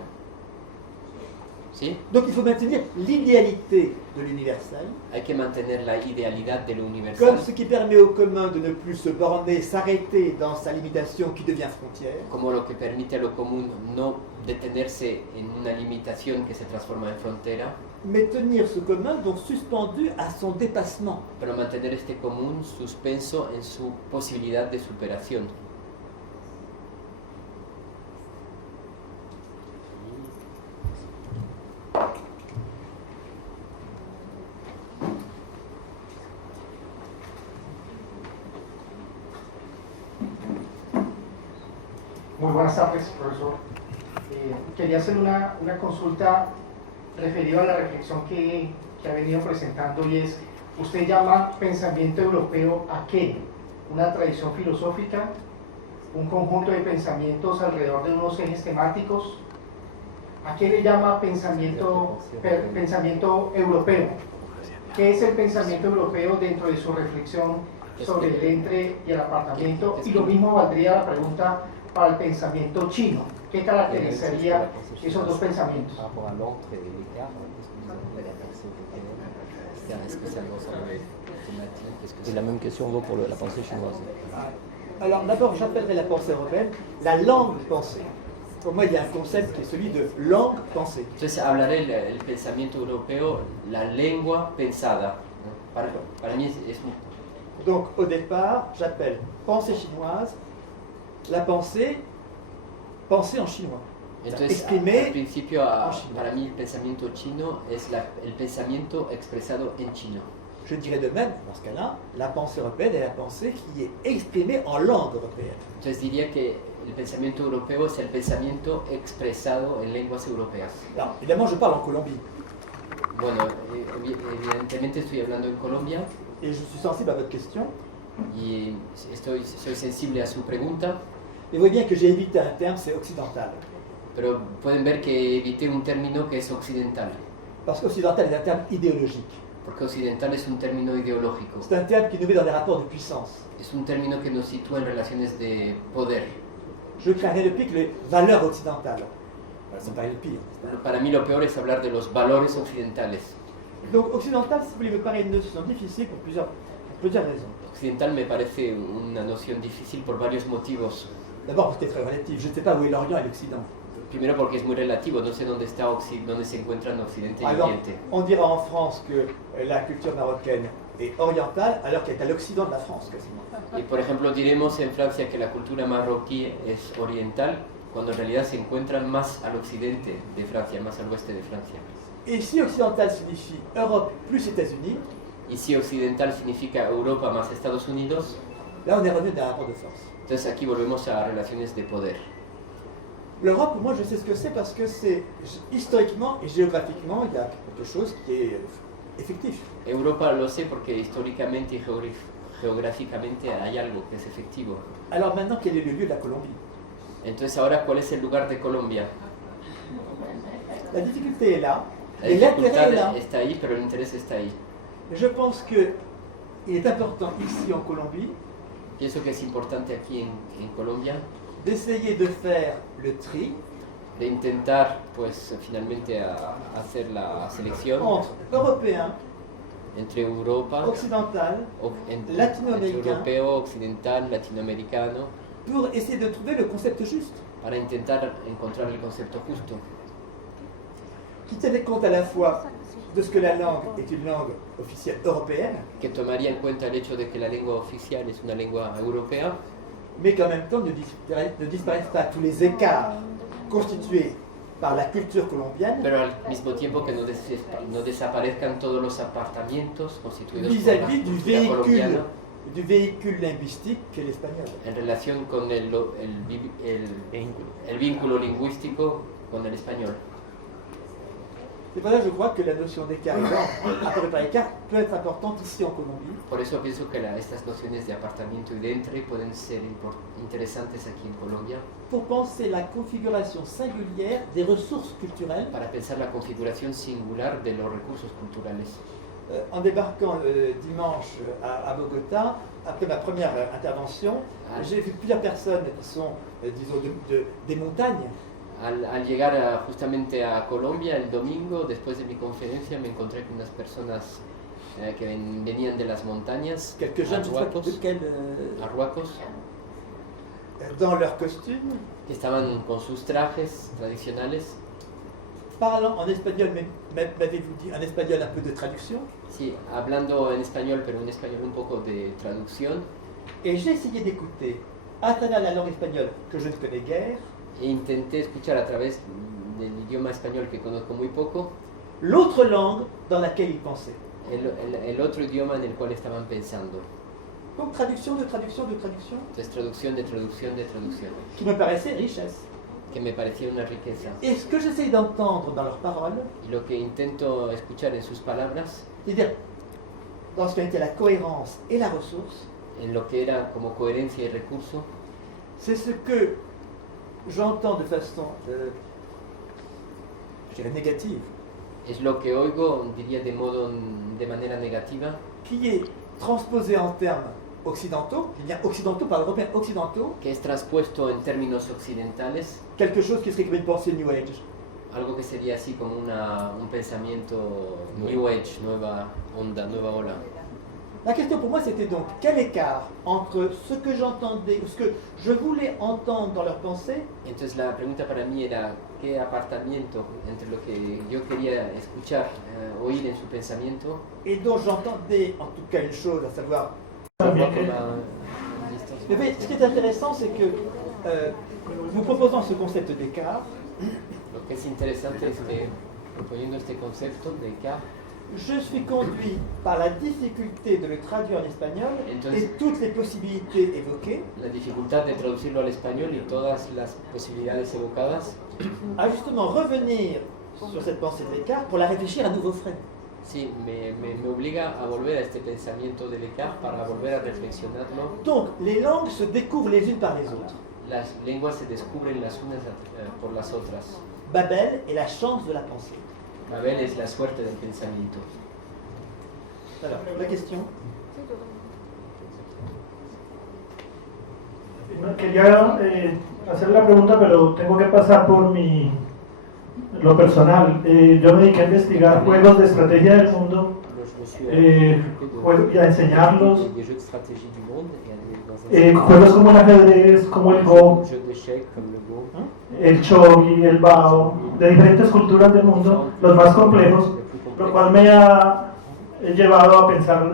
¿Sí? Donc il faut maintenir l'idéalité de l'universel, Hay que mantener la idealidad de lo universal comme ce qui permet au commun de ne plus se borner, s'arrêter dans sa limitation qui devient frontière, como lo que permite a lo común no detenerse en una limitación que se transforma en frontera, mais tenir ce commun donc suspendu à son dépassement. pero mantener este común suspenso en su posibilidad de superación. Muy buenas tardes, profesor. Quería hacer una consulta referida a la reflexión que ha venido presentando, y es, ¿usted llama pensamiento europeo a qué? ¿Una tradición filosófica? ¿Un conjunto de pensamientos alrededor de unos ejes temáticos? ¿A qué le llama pensamiento europeo? ¿Qué es el pensamiento europeo dentro de su reflexión sobre el entre y el apartamiento? Y lo mismo valdría la pregunta para el pensamiento chino. ¿Qué caracterizaría esos dos pensamientos? Et la même question vaut pour la pensée chinoise. Alors d'abord, j'appellerai la pensée européenne la langue pensée. Pour moi, il y a un concept qui est celui de langue pensée. Entonces hablaré el pensamiento europeo, la lengua pensada. Para mí es Donc au départ, j'appelle pensée chinoise la pensée en chinois. Entonces, Exprimé al principio, en chino. para mí el pensamiento chino es el pensamiento expresado en chino. Je dirais de même, dans ce cas-là, la pensée européenne est la pensée qui est exprimée en langue européenne. Entonces diría que el pensamiento europeo es el pensamiento expresado en lenguas europeas. Alors, évidemment, je parle en Colombie, Bueno, evidentemente estoy hablando en Colombia et je suis sensible à votre question. y soy sensible a su pregunta, Et vous voyez bien que j'ai évité un terme, c'est occidental. pero pueden ver que evité un término que es occidental, Parce qu'occidental est un terme idéologique. porque occidental es un término ideológico, C'est un terme qui nous met dans des rapports de puissance. es un término que nos sitúa en relaciones de poder. Je crains rien de pire que les valeurs occidentales. Ça me paraît le pire. Para mí lo peor es hablar de los valores occidentales. Donc occidental, si vous voulez, me paraît une notion difficile pour plusieurs raisons. Occidental me parece una noción difícil por varios motivos. D'abord parce qu'elle est très relative. Je ne sais pas où est l'Orient et l'Occident. Primero porque es muy relativo, no sé dónde está dónde se encuentran Occidente y Par exemple, Oriente. on dira en France que la culture marocaine est orientale alors qu'elle est à l'Occident de la France, quasiment. Y por ejemplo diremos en Francia que la cultura marroquí es oriental, cuando en realidad se encuentran más al occidente de Francia, más al oeste de Francia. Et si occidental signifie Europe plus États-Unis, Y si occidental significa Europa más Estados Unidos, là on est revenu dans un rapport de force. entonces aquí volvemos a relaciones de poder. L'Europe, moi je sais ce que c'est parce que c'est historiquement et géographiquement, il y a quelque chose qui est effectif. Europa lo sé porque históricamente y geográficamente hay algo que es efectivo. Alors maintenant, quel est le lieu de la Colombie? Entonces ahora, ¿cuál es el lugar de Colombia? La difficulté est là, La et l'intérêt est là. dificultad está ahí, pero el interés está ahí. Je pense qu'il est important ici en Colombie Pienso que es importante aquí en Colombia d'essayer de faire le tri de intentar, pues finalmente hacer la selección entre européen, entre Europa, occidental, entre latinoamericano, europeo, occidental, latinoamericano, pour essayer de trouver le concept juste, para intentar encontrar el concepto justo, qui tienne compte à la fois de ce que la langue est une langue officielle européenne, que tomaría en cuenta el hecho de que la lengua oficial es una lengua europea, mais qu'en même temps ne disparaissent pas tous les écarts constitués par la culture colombienne pero al mismo tiempo que no desaparezcan todos los apartamientos constituidos por la vis-à-vis cultura colombiana du véhicule linguistique qu'est l'espagnol. en relación con el vínculo lingüístico con el español. C'est pour ça que je crois que la notion d'écart apparue par écart peut être importante ici en Colombie. Por eso pienso que estas nociones de apartamiento y de entre pueden ser interesantes aquí en Colombia Pour penser la configuration singulière des ressources culturelles. para pensar la configuración singular de los recursos culturales. En débarquant dimanche à Bogota, après ma première intervention, j'ai vu plusieurs personnes qui sont, disons, des montagnes. Al llegar justamente a Colombia el domingo, después de mi conferencia, me encontré con unas personas que venían de las montañas, Quelques jeunes, je ne sais pas de quel, arhuacos, dans leurs costumes, que estaban con sus trajes tradicionales, parlant en espagnol, mais m'avez-vous dit en espagnol un peu de traduction. sí, hablando en español, pero un español un poco de traducción. Et j'ai essayé d'écouter à travers la langue espagnole que je ne connais guère, E intenté escuchar a través del idioma español que conozco muy poco, l'autre langue dans laquelle ils pensaient. el otro idioma en el cual estaban pensando. Donc traduction de traduction de traduction, Entonces traducción de traducción de traducción, qui me paraissait richesse. que me parecía una riqueza. Et ce que j'essaye d'entendre dans leurs paroles, Y lo que intento escuchar en sus palabras, c'est-à-dire dans ce qui a été la cohérence et la ressource, en lo que era como coherencia y recurso, c'est ce que j'entends de façon, je dirais, négative, es lo que oigo, diría de manera negativa, qui est transposé en termes occidentaux, eh bien occidentaux par européens occidentaux, que es transpuesto en términos occidentales, quelque chose qui serait comme une pensée New Age. algo que sería así como un pensamiento New Age, nueva onda, nueva ola. La question pour moi c'était donc quel écart entre ce que j'entendais, ou ce que je voulais entendre dans leurs pensées, Entonces la pregunta para mí era qué apartamiento entre lo que yo quería escuchar, oír en su pensamiento, et dont j'entendais en tout cas une chose, à savoir. la Mais voyez, ce qui est intéressant, c'est que nous proposons ce concept d'écart, Lo que es interesante es que proponiendo este concepto de K, je suis conduit par la difficulté de le traduire en espagnol Entonces- et toutes les possibilités évoquées, La dificultad de traducirlo al español y todas las posibilidades evocadas, à justement revenir sur cette pensée de Descartes pour la réfléchir à nouveau frais. sí, me obliga a volver a este pensamiento de Descartes para volver a reflexionarlo. Donc, les langues se découvrent les unes par les autres. Las lenguas se descubren las unas por las otras. Babel est la chance de la pensée. Babel es la suerte del pensamiento. Alors, la question. Quería hacer la pregunta, pero tengo que pasar por lo personal. Yo me dediqué a investigar juegos de estrategia del mundo y a enseñarlos. Des jeux de stratégie du monde, et Juegos como el ajedrez, como el Go, jeux d'échecs comme le Go, el Shogi, el Bao, de diferentes culturas del mundo, los más complejos, lo cual me ha llevado a pensar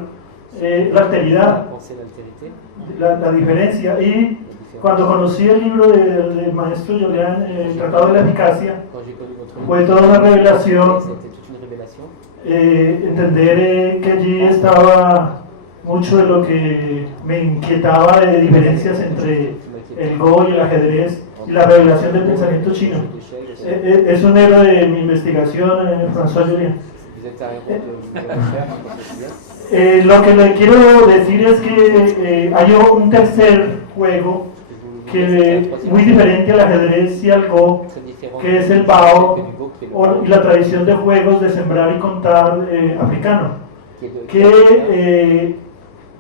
la alteridad, penser l'altérité. la diferencia. Y cuando conocí el libro del maestro Julián, el Tratado de la Eficacia, Quand j'ai connu votre fue toda una revelación, c'était toute une révélation. entender que allí estaba mucho de lo que me inquietaba de diferencias entre el Go y el ajedrez y la revelación del pensamiento chino. Es un héroe de mi investigación, François Julián. Vous êtes un héros de recherche, Lo que le quiero decir es que hay un tercer juego que muy diferente al ajedrez y al Go, très différent que es el Bao que du Go, qui est le y la tradición de juegos de sembrar y contar africano, qui est de- que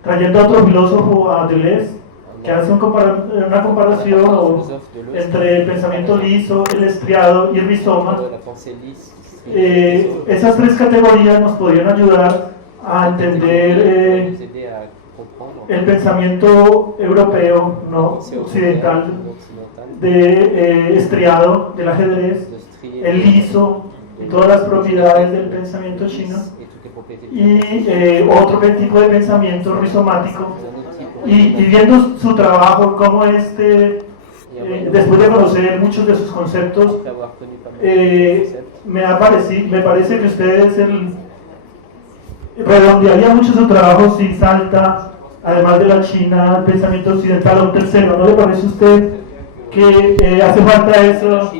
trayendo a otro filósofo, a Deleuze, que hace una comparación philosophe de Deleuze, entre el pensamiento liso, el estriado y el rizoma. de la pensée lisse, Esas tres categorías nos podrían ayudar a entender nous aider à comprendre el pensamiento europeo, no pensée occidental, occidentale, de estriado, del ajedrez, de strier, el liso y todas las propiedades del pensamiento chino, et toutes les propriétés y otro tipo de pensamiento rizomático. un autre type. Y viendo su trabajo, como después de conocer muchos de sus conceptos, Après avoir connu pas mal de concepts, me parece que usted es redondearía mucho su trabajo si salta, además de la China, el pensamiento occidental a un tercero. ¿No le parece a usted que hace falta eso?